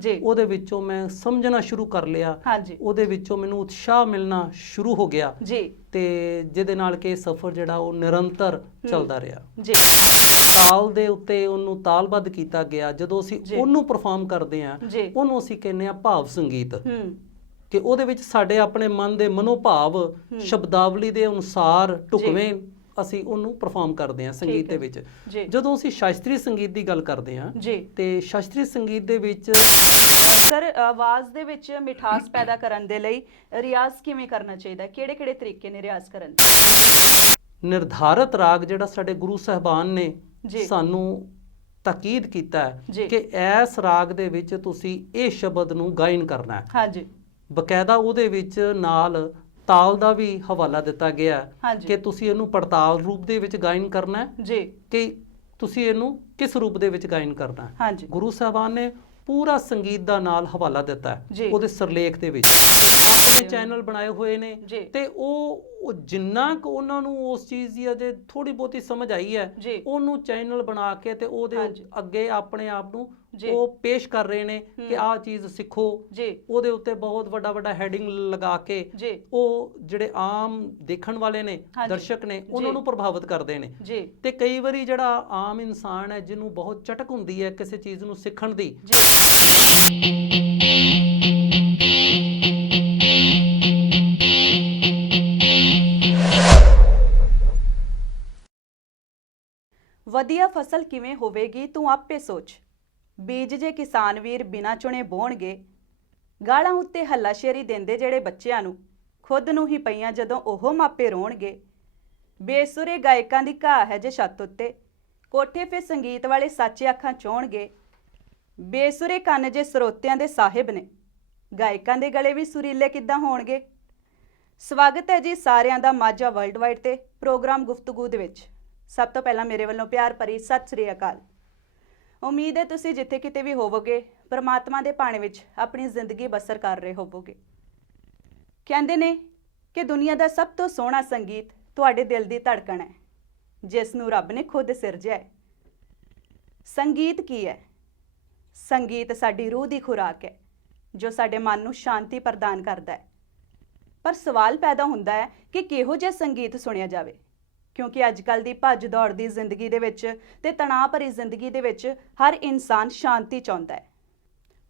ਜੀ ਉਹਦੇ ਵਿੱਚੋਂ ਮੈਂ ਸਮਝਣਾ ਸ਼ੁਰੂ ਕਰ ਲਿਆ। ਹਾਂਜੀ ਉਹਦੇ ਵਿੱਚੋਂ ਮੈਨੂੰ ਉਤਸ਼ਾਹ ਮਿਲਣਾ ਸ਼ੁਰੂ ਹੋ ਗਿਆ ਜੀ ਤੇ ਜਿਹਦੇ ਨਾਲ ਕਿ ਸਫ਼ਰ ਜਿਹੜਾ ਉਹ ਨਿਰੰਤਰ ਚੱਲਦਾ ਰਿਹਾ। ਜੀ ਤਾਲ ਦੇ ਉੱਤੇ ਉਹਨੂੰ ਤਾਲਬੱਧ ਕੀਤਾ ਗਿਆ। ਜਦੋਂ ਅਸੀਂ ਉਹਨੂੰ ਪਰਫਾਰਮ ਕਰਦੇ ਹਾਂ ਜੀ ਉਹਨੂੰ ਅਸੀਂ ਕਹਿੰਦੇ ਆ ਭਾਵ ਸੰਗੀਤ, ਹੂੰ ਕਿ ਉਹਦੇ ਵਿੱਚ ਸਾਡੇ ਆਪਣੇ ਮਨ ਦੇ ਮਨੋਭਾਵ ਸ਼ਬਦਾਵਲੀ ਦੇ ਅਨੁਸਾਰ ਢੁਕਵੇਂ ਅਸੀਂ ਉਹਨੂੰ ਪਰਫਾਰਮ ਕਰਦੇ ਹਾਂ ਸੰਗੀਤ ਦੇ ਵਿੱਚ। ਜੀ ਜਦੋਂ ਅਸੀਂ ਸ਼ਾਸਤਰੀ ਸੰਗੀਤ ਦੀ ਗੱਲ ਕਰਦੇ ਹਾਂ ਜੀ ਤੇ ਸ਼ਾਸਤਰੀ ਸੰਗੀਤ ਦੇ ਵਿੱਚ ਸਰ ਆਵਾਜ਼ ਦੇ ਵਿੱਚ ਮਿਠਾਸ ਪੈਦਾ ਕਰਨ ਦੇ ਲਈ ਰਿਆਜ਼ ਕਿਵੇਂ ਕਰਨਾ ਚਾਹੀਦਾ? ਕਿਹੜੇ-ਕਿਹੜੇ ਤਰੀਕੇ ਨੇ ਰਿਆਜ਼ ਕਰਨ ਦੇ? ਨਿਰਧਾਰਤ ਰਾਗ ਜਿਹੜਾ ਸਾਡੇ ਗੁਰੂ ਸਾਹਿਬਾਨ ਨੇ ਜੀ ਸਾਨੂੰ ਤਾਕੀਦ ਕੀਤਾ ਹੈ ਜੀ ਕਿ ਇਸ ਰਾਗ ਦੇ ਵਿੱਚ ਤੁਸੀਂ ਇਹ ਸ਼ਬਦ ਨੂੰ ਗਾਇਨ ਕਰਨਾ ਹੈ। ਹਾਂਜੀ ਬਕਾਇਦਾ ਉਹਦੇ ਵਿੱਚ ਨਾਲ ਤਾਲ ਦਾ ਵੀ ਹਵਾਲਾ ਦਿੱਤਾ ਗਿਆ ਹੈ ਹਾਂਜੀ ਕਿ ਤੁਸੀਂ ਇਹਨੂੰ ਪੜਤਾਲ ਰੂਪ ਦੇ ਵਿੱਚ ਗਾਇਨ ਕਰਨਾ ਹੈ ਜੀ ਕਿ ਤੁਸੀਂ ਇਹਨੂੰ ਕਿਸ ਰੂਪ ਦੇ ਵਿੱਚ ਗਾਇਨ ਕਰਨਾ ਹੈ। ਹਾਂਜੀ ਗੁਰੂ ਸਾਹਿਬਾਨ ਨੇ ਪੂਰਾ ਸੰਗੀਤ ਦਾ ਨਾਲ ਹਵਾਲਾ ਦਿੱਤਾ ਜੀ। ਹੈ ਉਹਦੇ ਸਿਰਲੇਖ ਦੇ ਵਿੱਚ। ਆਪਣੇ ਚੈਨਲ ਬਣਾਏ ਹੋਏ ਨੇ ਜੀ ਤੇ ਉਹ ਜਿੰਨਾ ਕੁ ਉਹਨਾਂ ਨੂੰ ਉਸ ਚੀਜ਼ ਦੀ ਅਜੇ ਥੋੜੀ ਬਹੁਤੀ ਸਮਝ ਆਈ ਹੈ ਜੀ ਉਹਨੂੰ ਚੈਨਲ ਬਣਾ ਕੇ ਤੇ ਉਹਦੇ ਹਾਂਜੀ। ਅੱਗੇ ਆਪਣੇ ਆਪ ਨੂੰ ਜੀ ਉਹ ਪੇਸ਼ ਕਰ ਰਹੇ ਨੇ ਕਿ ਆਹ ਚੀਜ਼ ਸਿੱਖੋ। ਜੀ ਉਹਦੇ ਉੱਤੇ ਬਹੁਤ ਵੱਡਾ ਵੱਡਾ ਹੈਡਿੰਗ ਲਗਾ ਕੇ ਜੀ ਉਹ ਜਿਹੜੇ ਆਮ ਦੇਖਣ ਵਾਲੇ ਨੇ ਹਾਂਜੀ। ਦਰਸ਼ਕ ਨੇ ਉਹਨਾਂ ਜੀ। ਨੂੰ ਪ੍ਰਭਾਵਿਤ ਕਰਦੇ ਨੇ। ਜੀ ਤੇ ਕਈ ਵਾਰੀ ਜਿਹੜਾ ਆਮ ਇਨਸਾਨ ਹੈ ਜਿਹਨੂੰ ਬਹੁਤ ਚਟਕ ਹੁੰਦੀ ਹੈ ਕਿਸੇ ਚੀਜ਼ ਨੂੰ ਸਿੱਖਣ ਦੀ, ਵਧੀਆ ਫਸਲ ਕਿਵੇਂ ਹੋਵੇਗੀ ਤੂੰ ਆਪੇ ਸੋਚ। ਬੀਜ ਜੇ ਕਿਸਾਨ ਵੀਰ ਬਿਨਾਂ ਚੁਣੇ ਬੋਣਗੇ, ਗਾਲਾਂ ਉੱਤੇ ਹੱਲਾਸ਼ੇਰੀ ਦਿੰਦੇ ਜਿਹੜੇ ਬੱਚਿਆਂ ਨੂੰ, ਖੁਦ ਨੂੰ ਹੀ ਪਈਆਂ ਜਦੋਂ ਉਹ ਮਾਪੇ ਰੋਣਗੇ। ਬੇਸੁਰੇ ਗਾਇਕਾਂ ਦੀ ਘਾਹ ਹੈ ਜੇ ਛੱਤ ਉੱਤੇ, ਕੋਠੇ 'ਤੇ ਸੰਗੀਤ ਵਾਲੇ ਸੱਚੇ ਅੱਖਾਂ ਚਾਹੁਣਗੇ। ਬੇਸੁਰੇ ਕੰਨ ਜੇ ਸਰੋਤਿਆਂ ਦੇ ਸਾਹਿਬ ਨੇ, ਗਾਇਕਾਂ ਦੇ ਗਲੇ ਵੀ ਸੁਰੀਲੇ ਕਿੱਦਾਂ ਹੋਣਗੇ। ਸਵਾਗਤ ਹੈ ਜੀ ਸਾਰਿਆਂ ਦਾ ਮਾਝਾ ਵਰਲਡ ਵਾਈਡ ਤੇ ਪ੍ਰੋਗਰਾਮ ਗੁਫ਼ਤਗੂ ਦੇ ਵਿੱਚ। ਸਭ ਤੋਂ ਪਹਿਲਾਂ ਮੇਰੇ ਵੱਲੋਂ ਪਿਆਰ ਭਰੀ ਸਤਿ ਸ੍ਰੀ ਅਕਾਲ। ਉਮੀਦ ਹੈ ਤੁਸੀਂ ਜਿੱਥੇ ਕਿਤੇ ਵੀ ਹੋਵੋਗੇ ਪਰਮਾਤਮਾ ਦੇ ਭਾਣੇ ਵਿੱਚ ਆਪਣੀ ਜ਼ਿੰਦਗੀ ਬਸਰ ਕਰ ਰਹੇ ਹੋਵੋਗੇ। ਕਹਿੰਦੇ ਨੇ ਕਿ ਦੁਨੀਆ ਦਾ ਸਭ ਤੋਂ ਸੋਹਣਾ ਸੰਗੀਤ ਤੁਹਾਡੇ ਦਿਲ ਦੀ ਧੜਕਣ ਹੈ, ਜਿਸ ਨੂੰ ਰੱਬ ਨੇ ਖੁਦ ਸਿਰਜਿਆ ਹੈ। ਸੰਗੀਤ ਕੀ ਹੈ? ਸੰਗੀਤ ਸਾਡੀ ਰੂਹ ਦੀ ਖੁਰਾਕ ਹੈ ਜੋ ਸਾਡੇ ਮਨ ਨੂੰ ਸ਼ਾਂਤੀ ਪ੍ਰਦਾਨ ਕਰਦਾ ਹੈ। ਪਰ ਸਵਾਲ ਪੈਦਾ ਹੁੰਦਾ ਹੈ ਕਿ ਕਿਹੋ ਜਿਹਾ ਸੰਗੀਤ ਸੁਣਿਆ ਜਾਵੇ, ਕਿਉਂਕਿ ਅੱਜ ਕੱਲ੍ਹ ਦੀ ਭੱਜ ਦੌੜ ਦੀ ਜ਼ਿੰਦਗੀ ਦੇ ਵਿੱਚ ਤੇ ਤਣਾਅ ਭਰੀ ਜ਼ਿੰਦਗੀ ਦੇ ਵਿੱਚ ਹਰ ਇਨਸਾਨ ਸ਼ਾਂਤੀ ਚਾਹੁੰਦਾ ਹੈ।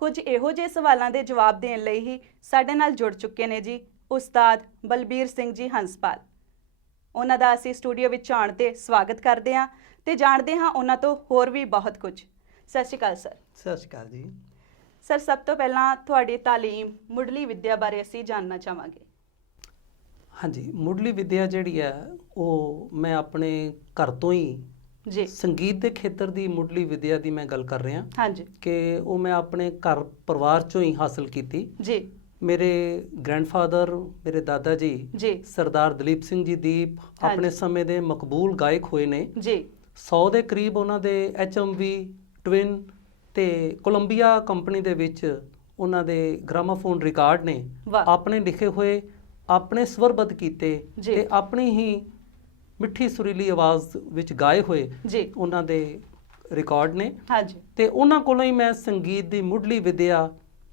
ਕੁਝ ਇਹੋ ਜਿਹੇ ਸਵਾਲਾਂ ਦੇ ਜਵਾਬ ਦੇਣ ਲਈ ਹੀ ਸਾਡੇ ਨਾਲ ਜੁੜ ਚੁੱਕੇ ਨੇ ਜੀ ਉਸਤਾਦ ਬਲਬੀਰ ਸਿੰਘ ਜੀ ਹੰਸਪਾਲ। ਉਹਨਾਂ ਦਾ ਅਸੀਂ ਸਟੂਡੀਓ ਵਿੱਚ ਆਉਣ ਤੇ ਸਵਾਗਤ ਕਰਦੇ ਹਾਂ ਤੇ ਜਾਣਦੇ ਹਾਂ ਉਹਨਾਂ ਤੋਂ ਹੋਰ ਵੀ ਬਹੁਤ ਕੁਝ। ਸਤਿ ਸ਼੍ਰੀ ਅਕਾਲ ਸਰ। ਸਤਿ ਸ਼੍ਰੀ ਅਕਾਲ ਜੀ। ਸਰ, ਸਭ ਤੋਂ ਪਹਿਲਾਂ ਤੁਹਾਡੀ ਤਾਲੀਮ ਮੁੱਢਲੀ ਵਿੱਦਿਆ ਬਾਰੇ ਅਸੀਂ ਜਾਣਨਾ ਚਾਹਾਂਗੇ। ਹਾਂਜੀ, ਮੁੱਢਲੀ ਵਿੱਦਿਆ ਜਿਹੜੀ ਹੈ ਉਹ ਮੈਂ ਆਪਣੇ ਘਰ ਤੋਂ ਹੀ ਜੀ ਸੰਗੀਤ ਦੇ ਖੇਤਰ ਦੀ ਮੁੱਢਲੀ ਵਿੱਦਿਆ ਦੀ ਮੈਂ ਗੱਲ ਕਰ ਰਿਹਾ ਹਾਂਜੀ ਕਿ ਉਹ ਮੈਂ ਆਪਣੇ ਘਰ ਪਰਿਵਾਰ ਚੋਂ ਹੀ ਹਾਸਲ ਕੀਤੀ। ਜੀ ਮੇਰੇ ਗ੍ਰੈਂਡਫਾਦਰ, ਮੇਰੇ ਦਾਦਾ ਜੀ ਜੀ ਸਰਦਾਰ ਦਲੀਪ ਸਿੰਘ ਜੀ ਦੀਪ ਆਪਣੇ ਸਮੇਂ ਦੇ ਮਕਬੂਲ ਗਾਇਕ ਹੋਏ ਨੇ। ਜੀ 100 ਦੇ ਕਰੀਬ ਉਹਨਾਂ ਦੇ HMV, ਟਵਿਨ ਤੇ ਕੋਲੰਬੀਆ ਕੰਪਨੀ ਦੇ ਵਿੱਚ ਉਹਨਾਂ ਦੇ ਗ੍ਰਾਮਾਫੋਨ ਰਿਕਾਰਡ ਨੇ ਵਾਹ ਆਪਣੇ ਲਿਖੇ ਹੋਏ, ਆਪਣੇ ਸਵਰਬੱਧ ਕੀਤੇ ਜੀ। ਤੇ ਆਪਣੀ ਹੀ ਮਿੱਠੀ ਸੁਰੀਲੀ ਆਵਾਜ਼ ਵਿੱਚ ਗਾਏ ਹੋਏ ਜੀ ਉਹਨਾਂ ਦੇ ਰਿਕਾਰਡ ਨੇ। ਹਾਂਜੀ ਤੇ ਉਹਨਾਂ ਕੋਲੋਂ ਹੀ ਮੈਂ ਸੰਗੀਤ ਦੀ ਮੁੱਢਲੀ ਵਿੱਦਿਆ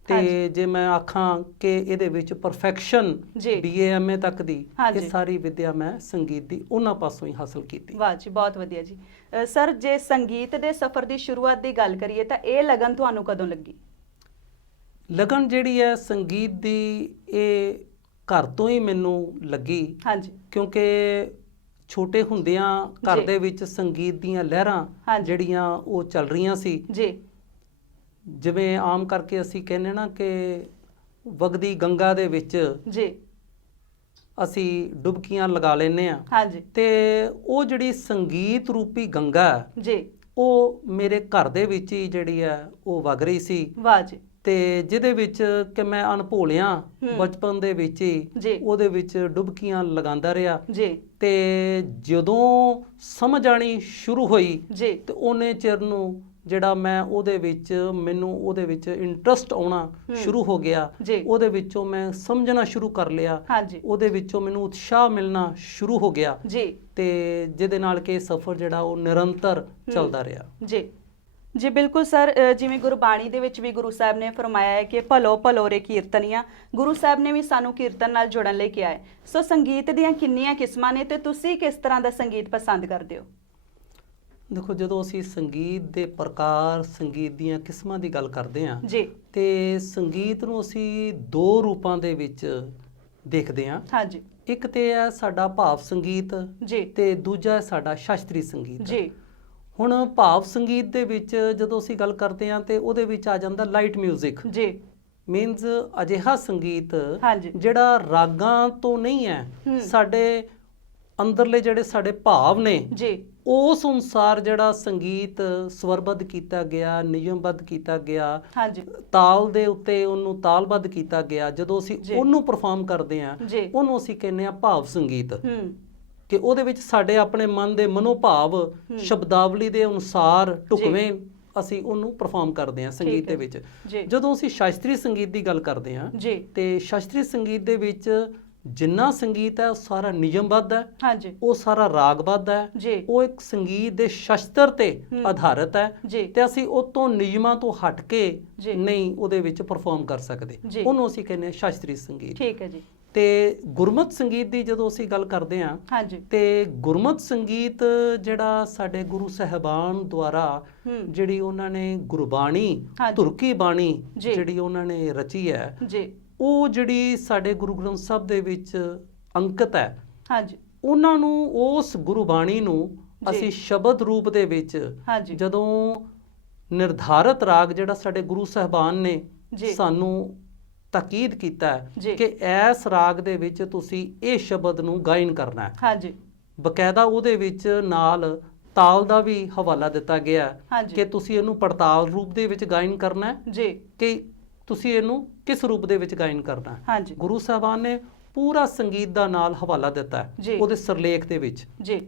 ਤੇ ਜੇ ਮੈਂ ਆਖਾਂ ਕਿ ਇਹਦੇ ਵਿੱਚ ਪਰਫੈਕਸ਼ਨ ਜੀ BA MA ਤੱਕ ਦੀ ਹਾਂਜੀ। ਇਹ ਸਾਰੀ ਵਿੱਦਿਆ ਮੈਂ ਸੰਗੀਤ ਦੀ ਉਹਨਾਂ ਪਾਸੋਂ ਹੀ ਹਾਸਲ ਕੀਤੀ। ਵਾਹ ਜੀ, ਬਹੁਤ ਵਧੀਆ ਜੀ। ਸਰ, ਜੇ ਸੰਗੀਤ ਦੇ ਸਫ਼ਰ ਦੀ ਸ਼ੁਰੂਆਤ ਦੀ ਗੱਲ ਕਰੀਏ ਤਾਂ ਇਹ ਲਗਨ ਤੁਹਾਨੂੰ ਕਦੋਂ ਲੱਗੀ? ਲਗਨ ਜਿਹੜੀ ਹੈ ਸੰਗੀਤ ਦੀ ਇਹ ਘਰ ਤੋਂ ਹੀ ਮੈਨੂੰ ਲੱਗੀ, ਹਾਂਜੀ ਕਿਉਂਕਿ ਛੋਟੇ ਹੁੰਦਿਆਂ ਘਰ ਜੀ। ਦੇ ਵਿੱਚ ਸੰਗੀਤ ਦੀਆਂ ਲਹਿਰਾਂ ਹਾਂਜੀ। ਜਿਹੜੀਆਂ ਉਹ ਚੱਲ ਰਹੀਆਂ ਸੀ। ਜੀ ਜਿਵੇਂ ਆਮ ਕਰਕੇ ਅਸੀਂ ਕਹਿੰਦੇ ਨਾ ਕਿ ਵਗਦੀ ਗੰਗਾ ਦੇ ਵਿੱਚ ਜੀ ਅਸੀਂ ਡੁਬਕੀਆਂ ਲਗਾ ਲੈਂਦੇ ਆ, ਹਾਂਜੀ ਤੇ ਉਹ ਜਿਹੜੀ ਸੰਗੀਤ ਰੂਪੀ ਗੰਗਾ ਹੈ ਜੀ ਉਹ ਮੇਰੇ ਘਰ ਦੇ ਵਿੱਚ ਹੀ ਜਿਹੜੀ ਹੈ ਉਹ ਵਗ ਰਹੀ ਸੀ। ਵਾਹ ਜੀ ਤੇ ਜਿਹਦੇ ਵਿੱਚ ਕਿ ਮੈਂ ਅਣਭੋਲਿਆਂ ਬਚਪਨ ਦੇ ਵਿੱਚ ਹੀ ਜੀ ਉਹਦੇ ਵਿੱਚ ਡੁਬਕੀਆਂ ਲਗਾਉਂਦਾ ਰਿਹਾ। ਜੀ ਤੇ ਜਦੋਂ ਸਮਝ ਆਣੀ ਸ਼ੁਰੂ ਹੋਈ ਜੀ ਤੇ ਉਹਨੇ ਚਿਰ ਨੂੰ ਜਿਹੜਾ ਮੈਨੂੰ ਉਹਦੇ ਵਿੱਚ ਇੰਟਰਸਟ ਆਉਣਾ ਸ਼ੁਰੂ ਹੋ ਗਿਆ। ਜੀ ਉਹਦੇ ਵਿੱਚੋਂ ਮੈਂ ਸਮਝਣਾ ਸ਼ੁਰੂ ਕਰ ਲਿਆ, ਹਾਂਜੀ ਉਹਦੇ ਵਿੱਚੋਂ ਮੈਨੂੰ ਉਤਸ਼ਾਹ ਮਿਲਣਾ ਸ਼ੁਰੂ ਹੋ ਗਿਆ ਜੀ ਤੇ ਜਿਹਦੇ ਨਾਲ ਕਿ ਸਫ਼ਰ ਜਿਹੜਾ ਉਹ ਨਿਰੰਤਰ ਚੱਲਦਾ ਰਿਹਾ। ਜੀ ਜੀ ਬਿਲਕੁਲ ਸਰ, ਜਿਵੇਂ ਗੁਰਬਾਣੀ ਦੇ ਵਿੱਚ ਵੀ ਗੁਰੂ ਸਾਹਿਬ ਨੇ ਫਰਮਾਇਆ ਹੈ ਕਿ ਭਲੋ ਭਲੋ ਰੇ ਕੀਰਤਨੀਆਂ, ਗੁਰੂ ਸਾਹਿਬ ਨੇ ਵੀ ਸਾਨੂੰ ਕੀਰਤਨ ਨਾਲ ਜੁੜਨ ਲਈ ਕਿਹਾ ਹੈ। ਸੋ ਸੰਗੀਤ ਦੀਆਂ ਕਿੰਨੀਆਂ ਕਿਸਮਾਂ ਨੇ ਤੇ ਤੁਸੀਂ ਕਿਸ ਤਰ੍ਹਾਂ ਦਾ ਸੰਗੀਤ ਪਸੰਦ ਕਰਦੇ ਹੋ? ਦੇਖੋ, ਜਦੋਂ ਅਸੀਂ ਸੰਗੀਤ ਦੇ ਪ੍ਰਕਾਰ, ਸੰਗੀਤ ਦੀਆਂ ਕਿਸਮਾਂ ਦੀ ਗੱਲ ਕਰਦੇ ਹਾਂ ਜੀ, ਤੇ ਸੰਗੀਤ ਨੂੰ ਅਸੀਂ ਦੋ ਰੂਪਾਂ ਦੇ ਵਿੱਚ ਦੇਖਦੇ ਹਾਂ। ਹਾਂਜੀ ਇੱਕ ਤੇ ਹੈ ਸਾਡਾ ਭਾਵ ਸੰਗੀਤ ਜੀ ਤੇ ਦੂਜਾ ਹੈ ਸਾਡਾ ਸ਼ਾਸਤਰੀ ਸੰਗੀਤ। ਜੀ ਹੁਣ ਭਾਵ ਸੰਗੀਤ ਦੇ ਵਿੱਚ ਜਦੋਂ ਅਸੀਂ ਗੱਲ ਕਰਦੇ ਹਾਂ ਤੇ ਉਹਦੇ ਵਿੱਚ ਆ ਜਾਂਦਾ ਲਾਈਟ 뮤직। ਜੀ ਮੀਨਸ ਅਜਿਹਾ ਸੰਗੀਤ ਹਾਂਜੀ ਜਿਹੜਾ ਰਾਗਾਂ ਤੋਂ ਨਹੀਂ ਹੈ, ਸਾਡੇ ਅੰਦਰਲੇ ਜਿਹੜੇ ਸਾਡੇ ਭਾਵ ਨੇ ਜੀ ਉਸ ਅਨੁਸਾਰ ਜਿਹੜਾ ਸੰਗੀਤ ਸਵਰਬੱਧ ਕੀਤਾ ਗਿਆ, ਨਿਯਮਬੱਧ ਕੀਤਾ ਗਿਆ, ਹਾਂਜੀ ਤਾਲ ਦੇ ਉੱਤੇ ਉਹਨੂੰ ਤਾਲਬੱਧ ਕੀਤਾ ਗਿਆ, ਜਦੋਂ ਅਸੀਂ ਜੀ। ਉਹਨੂੰ ਪਰਫਾਰਮ ਕਰਦੇ ਹਾਂ ਜੀ ਉਹਨੂੰ ਅਸੀਂ ਕਹਿੰਦੇ ਹਾਂ ਭਾਵ ਸੰਗੀਤ। ਹੂੰ ਕਿ ਉਹਦੇ ਵਿੱਚ ਸਾਡੇ ਆਪਣੇ ਮਨ ਦੇ ਮਨੋਭਾਵ ਸ਼ਬਦਾਵਲੀ ਦੇ ਅਨੁਸਾਰ ਢੁਕਵੇਂ ਅਸੀਂ ਉਹਨੂੰ ਪਰਫਾਰਮ ਕਰਦੇ ਹਾਂ ਸੰਗੀਤ ਠੀਕ ਦੇ ਹੈ। ਵਿੱਚ। ਜੀ ਜਦੋਂ ਅਸੀਂ ਸ਼ਾਸਤਰੀ ਸੰਗੀਤ ਦੀ ਗੱਲ ਕਰਦੇ ਹਾਂ ਜੀ ਤੇ ਸ਼ਾਸਤਰੀ ਸੰਗੀਤ ਦੇ ਵਿੱਚ ਜਿੰਨਾ ਸੰਗੀਤ ਹੈ ਉਹ ਸਾਰਾ ਨਿਯਮਬੱਧ ਹੈ, ਹਾਂਜੀ ਉਹ ਸਾਰਾ ਰਾਗਬੱਧ ਹੈ, ਜੀ ਉਹ ਇੱਕ ਸੰਗੀਤ ਦੇ ਸ਼ਸਤਰ ਤੇ ਆਧਾਰਿਤ ਹੈ ਜੀ ਤੇ ਅਸੀਂ ਉਹ ਤੋਂ ਨਿਯਮਾਂ ਤੋਂ ਹਟ ਕੇ ਜੀ। ਨਹੀਂ ਉਹਦੇ ਵਿੱਚ ਪਰਫਾਰਮ ਕਰ ਸਕਦੇ। ਜੀ। ਉਹਨੂੰ ਅਸੀਂ ਕਹਿੰਦੇ ਹਾਂ ਸ਼ਾਸਤਰੀ ਸੰਗੀਤ। ਠੀਕ ਹੈ ਜੀ। ਤੇ ਗੁਰਮਤਿ ਸੰਗੀਤ ਦੀ ਜਦੋਂ ਅਸੀਂ ਗੱਲ ਕਰਦੇ ਹਾਂ ਹਾਂਜੀ ਤੇ ਗੁਰਮਤਿ ਸੰਗੀਤ ਜਿਹੜਾ ਸਾਡੇ ਗੁਰੂ ਸਾਹਿਬਾਨ ਦੁਆਰਾ ਜਿਹੜੀ ਉਹਨਾਂ ਨੇ ਗੁਰਬਾਣੀ, ਹਾਂਜੀ। ਧੁਰਕੀ ਬਾਣੀ ਜੀ। ਜਿਹੜੀ ਉਹਨਾਂ ਨੇ ਰਚੀ ਹੈ, ਜੀ ਉਹ ਜਿਹੜੀ ਸਾਡੇ ਗੁਰੂ ਗ੍ਰੰਥ ਸਾਹਿਬ ਦੇ ਵਿੱਚ ਅੰਕਿਤ ਹੈ, ਹਾਂਜੀ ਉਹਨਾਂ ਨੂੰ ਉਸ ਗੁਰਬਾਣੀ ਨੂੰ ਜੀ। ਅਸੀਂ ਸ਼ਬਦ ਰੂਪ ਦੇ ਵਿੱਚ ਹਾਂਜੀ ਜਦੋਂ ਨਿਰਧਾਰਤ ਰਾਗ ਜਿਹੜਾ ਸਾਡੇ ਗੁਰੂ ਸਾਹਿਬਾਨ ਨੇ ਜੀ। ਸਾਨੂੰ ਤਾਕੀਦ ਕੀਤਾ ਜੀ। ਹੈ ਕਿ ਇਸ ਰਾਗ ਦੇ ਵਿੱਚ ਤੁਸੀਂ ਇਹ ਸ਼ਬਦ ਨੂੰ ਗਾਇਨ ਕਰਨਾ ਹੈ, ਹਾਂਜੀ ਬਕਾਇਦਾ ਉਹਦੇ ਵਿੱਚ ਨਾਲ ਤਾਲ ਦਾ ਵੀ ਹਵਾਲਾ ਦਿੱਤਾ ਗਿਆ ਹੈ ਹਾਂਜੀ ਕਿ ਤੁਸੀਂ ਇਹਨੂੰ ਪੜਤਾਲ ਰੂਪ ਦੇ ਵਿੱਚ ਗਾਇਨ ਕਰਨਾ ਹੈ ਜੀ ਕਿ ਤੁਸੀਂ ਇਹਨੂੰ ਕਿਸ ਰੂਪ ਦੇ ਵਿੱਚ ਗਾਇਨ ਕਰਨਾ ਹੈ। ਹਾਂਜੀ ਗੁਰੂ ਸਾਹਿਬਾਨ ਨੇ ਪੂਰਾ ਸੰਗੀਤ ਦਾ ਨਾਲ ਹਵਾਲਾ ਦਿੱਤਾ ਹੈ ਜੀ। ਉਹਦੇ ਸਿਰਲੇਖ ਦੇ ਵਿੱਚ। ਜੀ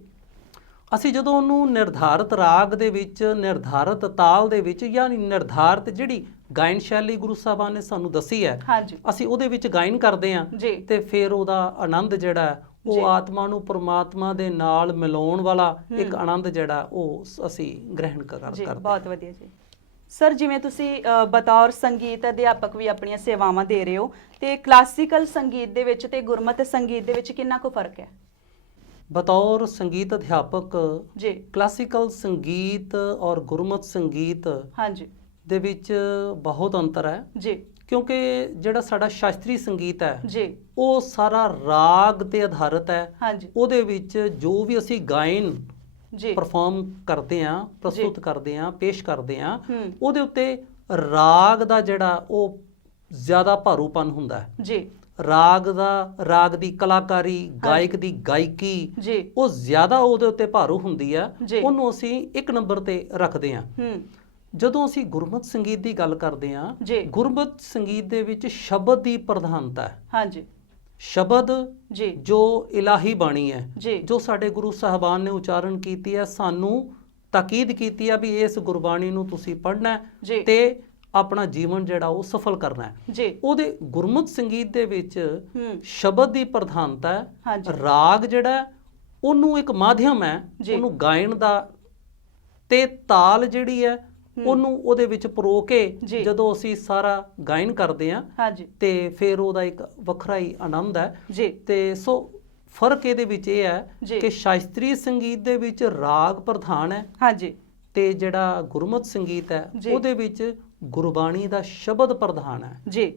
ਅਸੀਂ ਜਦੋਂ ਉਹਨੂੰ ਨਿਰਧਾਰਤ ਰਾਗ ਦੇ ਵਿੱਚ, ਨਿਰਧਾਰਤ ਤਾਲ ਦੇ ਵਿੱਚ, ਯਾਨੀ ਨਿਰਧਾਰਤ ਜਿਹੜੀ ਗਾਇਨ ਸ਼ੈਲੀ ਗੁਰੂ ਸਾਹਿਬਾਨ ਨੇ ਸਾਨੂੰ ਦੱਸੀ ਹੈ, ਹਾਂਜੀ ਅਸੀਂ ਉਹਦੇ ਵਿੱਚ ਗਾਇਨ ਕਰਦੇ ਹਾਂ ਜੀ ਤੇ ਫਿਰ ਉਹਦਾ ਆਨੰਦ ਜਿਹੜਾ ਹੈ ਜੀ। ਉਹ ਆਤਮਾ ਨੂੰ ਪਰਮਾਤਮਾ ਦੇ ਨਾਲ ਮਿਲਾਉਣ ਵਾਲਾ ਇੱਕ ਆਨੰਦ ਜਿਹੜਾ ਉਹ ਅਸੀਂ ਗ੍ਰਹਿਣ ਜੀ ਕਰਦੇ ਬਹੁਤ ਵਧੀਆ ਜੀ। ਸਰ, ਜਿਵੇਂ ਤੁਸੀਂ ਬਤੌਰ ਸੰਗੀਤ ਅਧਿਆਪਕ ਵੀ ਆਪਣੀਆਂ ਸੇਵਾਵਾਂ ਦੇ ਰਹੇ ਹੋ, ਤੇ ਕਲਾਸੀਕਲ ਸੰਗੀਤ ਦੇ ਵਿੱਚ ਤੇ ਗੁਰਮਤਿ ਸੰਗੀਤ ਦੇ ਵਿੱਚ ਕਿੰਨਾ ਕੁ ਫਰਕ ਹੈ? ਬਤੌਰ ਸੰਗੀਤ ਅਧਿਆਪਕ ਜੀ ਕਲਾਸੀਕਲ ਸੰਗੀਤ ਔਰ ਗੁਰਮਤਿ ਸੰਗੀਤ ਹਾਂਜੀ ਦੇ ਵਿੱਚ ਬਹੁਤ ਅੰਤਰ ਹੈ, ਜੀ ਕਿਉਂਕਿ ਜਿਹੜਾ ਸਾਡਾ ਸ਼ਾਸਤਰੀ ਸੰਗੀਤ ਹੈ ਜੀ ਉਹ ਸਾਰਾ ਰਾਗ ਤੇ ਆਧਾਰਿਤ ਹੈ। ਹਾਂਜੀ ਉਹਦੇ ਵਿੱਚ ਜੋ ਵੀ ਅਸੀਂ ਗਾਇਨ ਜੀ ਪਰਫਾਰਮ ਕਰਦੇ ਹਾਂ, ਪ੍ਰਸਤੁਤ ਕਰਦੇ ਹਾਂ, ਪੇਸ਼ ਕਰਦੇ ਹਾਂ, ਹੂੰ ਉਹਦੇ ਉੱਤੇ ਰਾਗ ਦਾ ਜਿਹੜਾ ਉਹ ਜ਼ਿਆਦਾ ਭਾਰੂਪਨ ਹੁੰਦਾ ਹੈ। ਜੀ ਰਾਗ ਦੀ ਕਲਾਕਾਰੀ, ਗਾਇਕ ਦੀ ਗਾਇਕੀ ਜੀ ਉਹ ਜ਼ਿਆਦਾ ਉਹਦੇ ਉੱਤੇ ਭਾਰੂ ਹੁੰਦੀ ਆ, ਜੀ। ਉਹਨੂੰ ਅਸੀਂ ਇੱਕ ਨੰਬਰ ਤੇ ਰੱਖਦੇ ਹਾਂ। ਹੂੰ ਜਦੋਂ ਅਸੀਂ ਗੁਰਮਤਿ ਸੰਗੀਤ ਦੀ ਗੱਲ ਕਰਦੇ ਹਾਂ, ਜੀ ਗੁਰਮਤਿ ਸੰਗੀਤ ਦੇ ਵਿੱਚ ਸ਼ਬਦ ਦੀ ਪ੍ਰਧਾਨਤਾ ਹੈ। ਹਾਂਜੀ ਸ਼ਬਦ ਜੀ ਜੋ ਇਲਾਹੀ ਬਾਣੀ ਹੈ, ਜੀ ਜੋ ਸਾਡੇ ਗੁਰੂ ਸਾਹਿਬਾਨ ਨੇ ਉਚਾਰਨ ਕੀਤੀ ਹੈ, ਸਾਨੂੰ ਤਾਕੀਦ ਕੀਤੀ ਹੈ ਵੀ ਇਸ ਗੁਰਬਾਣੀ ਨੂੰ ਤੁਸੀਂ ਪੜ੍ਹਨਾ ਹੈ ਜੀ ਤੇ ਆਪਣਾ ਜੀਵਨ ਜਿਹੜਾ ਉਹ ਸਫਲ ਕਰਨਾ ਹੈ। ਜੀ ਉਹਦੇ ਗੁਰਮਤਿ ਸੰਗੀਤ ਦੇ ਵਿੱਚ ਹੂੰ ਸ਼ਬਦ ਦੀ ਪ੍ਰਧਾਨਤਾ ਹੈ। ਹਾਂਜੀ ਰਾਗ ਜਿਹੜਾ ਹੈ, ਉਹਨੂੰ ਇੱਕ ਮਾਧਿਅਮ ਹੈ ਜੀ। ਉਹਨੂੰ ਗਾਇਨ ਦਾ, ਤੇ ਤਾਲ ਜਿਹੜੀ ਹੈ ਉਹਨੂੰ ਉਹਦੇ ਵਿੱਚ ਪਰੋ ਕੇ ਜੀ। ਜਦੋਂ ਅਸੀਂ ਸਾਰਾ ਗਾਇਨ ਕਰਦੇ ਹਾਂ ਹਾਂਜੀ ਤੇ ਫਿਰ ਉਹਦਾ ਇੱਕ ਵੱਖਰਾ ਹੀ ਆਨੰਦ ਹੈ। ਜੀ ਤੇ ਸੋ ਫਰਕ ਇਹਦੇ ਵਿੱਚ ਇਹ ਜੀ। ਹੈ ਕਿ ਸ਼ਾਸਤਰੀ ਸੰਗੀਤ ਦੇ ਵਿੱਚ ਰਾਗ ਪ੍ਰਧਾਨ ਹੈ ਹਾਂਜੀ ਤੇ ਜਿਹੜਾ ਗੁਰਮਤਿ ਸੰਗੀਤ ਹੈ ਜੀ। ਉਹਦੇ ਵਿੱਚ ਗੁਰਬਾਣੀ ਦਾ ਸ਼ਬਦ ਪ੍ਰਧਾਨ ਹੈ। ਜੀ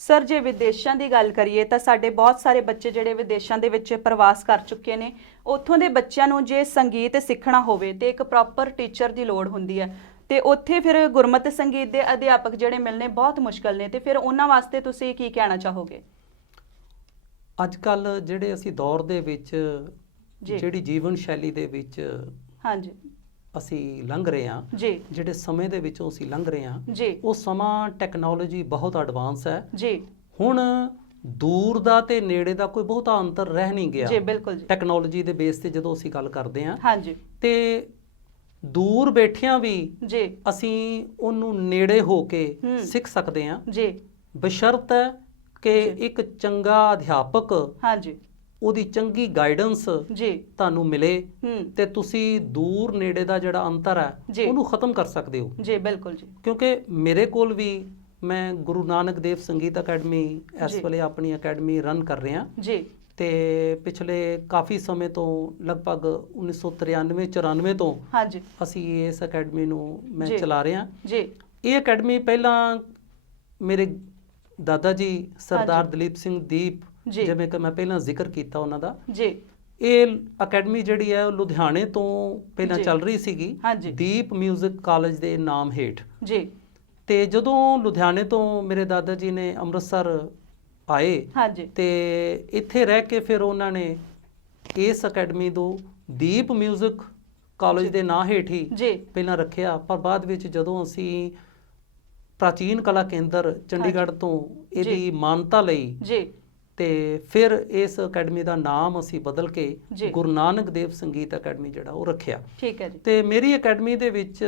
ਸਰ, ਜੇ ਵਿਦੇਸ਼ਾਂ ਦੀ ਗੱਲ ਕਰੀਏ ਤਾਂ ਸਾਡੇ ਬਹੁਤ ਸਾਰੇ ਬੱਚੇ ਜਿਹੜੇ ਵਿਦੇਸ਼ਾਂ ਦੇ ਵਿੱਚ ਪ੍ਰਵਾਸ ਕਰ ਚੁੱਕੇ ਨੇ, ਉੱਥੋਂ ਦੇ ਬੱਚਿਆਂ ਨੂੰ ਜੇ ਸੰਗੀਤ ਸਿੱਖਣਾ ਹੋਵੇ ਤੇ ਇੱਕ ਪ੍ਰੋਪਰ ਟੀਚਰ ਦੀ ਲੋੜ ਹੁੰਦੀ ਹੈ, ਤੇ ਉੱਥੇ ਫਿਰ ਗੁਰਮਤਿ ਸੰਗੀਤ ਦੇ ਅਧਿਆਪਕ ਜਿਹੜੇ ਮਿਲਣੇ ਬਹੁਤ ਮੁਸ਼ਕਲ ਨੇ, ਤੇ ਫਿਰ ਉਹਨਾਂ ਵਾਸਤੇ ਤੁਸੀਂ ਕੀ ਕਹਿਣਾ ਚਾਹੋਗੇ? ਅੱਜ ਕੱਲ ਜਿਹੜੇ ਅਸੀਂ ਦੌਰ ਦੇ ਵਿੱਚ ਜੀ। ਜਿਹੜੀ ਜੀਵਨ ਸ਼ੈਲੀ ਦੇ ਵਿੱਚ ਹਾਂਜੀ ਅਸੀਂ ਲੰਘ ਰਹੇ ਹਾਂ, ਜੀ ਜਿਹੜੇ ਸਮੇਂ ਦੇ ਵਿੱਚੋਂ ਅਸੀਂ ਲੰਘ ਰਹੇ ਹਾਂ, ਜੀ ਉਹ ਸਮਾਂ ਟੈਕਨੋਲੋਜੀ ਬਹੁਤ ਐਡਵਾਂਸ ਹੈ। ਜੀ ਹੁਣ ਦੂਰ ਦਾ ਤੇ ਨੇੜੇ ਦਾ ਕੋਈ ਬਹੁਤਾ ਅੰਤਰ ਰਹਿ ਨਹੀਂ ਗਿਆ ਜੀ ਬਿਲਕੁਲ ਜੀ ਟੈਕਨੋਲੋਜੀ ਦੇ ਬੇਸ ਤੇ ਜਦੋਂ ਅਸੀਂ ਗੱਲ ਕਰਦੇ ਹਾਂ। ਹਾਂਜੀ ਤੇ ਦੂਰ ਬੈਠਿਆਂ ਵੀ ਜੀ ਅਸੀਂ ਉਹਨੂੰ ਨੇੜੇ ਹੋ ਕੇ ਹੂੰ। ਸਿੱਖ ਸਕਦੇ ਹਾਂ, ਜੀ ਬਸ਼ਰਤ ਹੈ ਕਿ ਜੀ। ਇੱਕ ਚੰਗਾ ਅਧਿਆਪਕ ਹਾਂਜੀ ਉਹਦੀ ਚੰਗੀ ਗਾਈਡੈਂਸ ਜੀ ਤੁਹਾਨੂੰ ਮਿਲੇ ਹੂੰ ਤੇ ਤੁਸੀਂ ਦੂਰ ਨੇੜੇ ਦਾ ਜਿਹੜਾ ਅੰਤਰ ਜੀ। ਹੈ ਉਹਨੂੰ ਖਤਮ ਕਰ ਸਕਦੇ ਹੋ। ਜੀ ਬਿਲਕੁਲ ਜੀ ਕਿਉਂਕਿ ਮੇਰੇ ਕੋਲ ਵੀ ਮੈਂ ਗੁਰੂ ਨਾਨਕ ਦੇਵ ਸੰਗੀਤ ਅਕੈਡਮੀ ਇਸ ਜੀ। ਵੇਲੇ ਆਪਣੀ ਅਕੈਡਮੀ ਰਨ ਕਰ ਰਿਹਾ ਜੀ ਤੇ ਪਿਛਲੇ ਕਾਫੀ ਸਮੇਂ ਤੋਂ ਲਗਭਗ 1993-94 ਤੋਂ ਹਾਂਜੀ ਅਸੀਂ ਇਸ ਅਕੈਡਮੀ ਨੂੰ ਮੈਂ ਜੀ। ਚਲਾ ਰਿਹਾ। ਜੀ ਇਹ ਅਕੈਡਮੀ ਪਹਿਲਾਂ ਮੇਰੇ ਦਾਦਾ ਜੀ ਸਰਦਾਰ ਹਾਂਜੀ। ਦਲੀਪ ਸਿੰਘ ਦੀਪ, ਜੀ। ਜਿਵੇਂ ਕਿ ਮੈਂ ਪਹਿਲਾਂ ਜ਼ਿਕਰ ਕੀਤਾ ਉਹਨਾਂ ਦਾ, ਜੀ ਇਹ ਅਕੈਡਮੀ ਜਿਹੜੀ ਹੈ ਉਹ ਲੁਧਿਆਣੇ ਤੋਂ ਪਹਿਲਾਂ ਜੀ। ਚੱਲ ਰਹੀ ਸੀਗੀ ਹਾਂਜੀ। ਦੀਪ ਮਿਊਜ਼ਿਕ ਕਾਲਜ ਦੇ ਨਾਮ ਹੇਠ। ਜੀ ਤੇ ਜਦੋਂ ਲੁਧਿਆਣੇ ਤੋਂ ਮੇਰੇ ਦਾਦਾ ਜੀ ਨੇ ਅੰਮ੍ਰਿਤਸਰ ਆਏ ਹਾਂਜੀ ਤੇ ਇੱਥੇ ਰਹਿ ਕੇ ਫਿਰ ਉਹਨਾਂ ਨੇ ਇਸ ਅਕੈਡਮੀ ਨੂੰ ਦੀਪ ਮਿਊਜ਼ਿਕ ਕਾਲਜ ਜੀ। ਦੇ ਨਾਂ ਹੇਠ ਹੀ ਜੀ ਪਹਿਲਾਂ ਰੱਖਿਆ, ਪਰ ਬਾਅਦ ਵਿੱਚ ਜਦੋਂ ਅਸੀਂ ਪ੍ਰਾਚੀਨ ਕਲਾ ਕੇਂਦਰ ਚੰਡੀਗੜ੍ਹ ਤੋਂ ਇਹਦੀ ਮਾਨਤਾ ਲਈ ਜੀ ਤੇ ਫਿਰ ਇਸ ਅਕੈਡਮੀ ਦਾ ਨਾਮ ਅਸੀਂ ਬਦਲ ਕੇ ਜੀ। ਗੁਰੂ ਨਾਨਕ ਦੇਵ ਸੰਗੀਤ ਅਕੈਡਮੀ ਜਿਹੜਾ ਉਹ ਰੱਖਿਆ। ਠੀਕ ਹੈ ਜੀ ਤੇ ਮੇਰੀ ਅਕੈਡਮੀ ਦੇ ਵਿੱਚ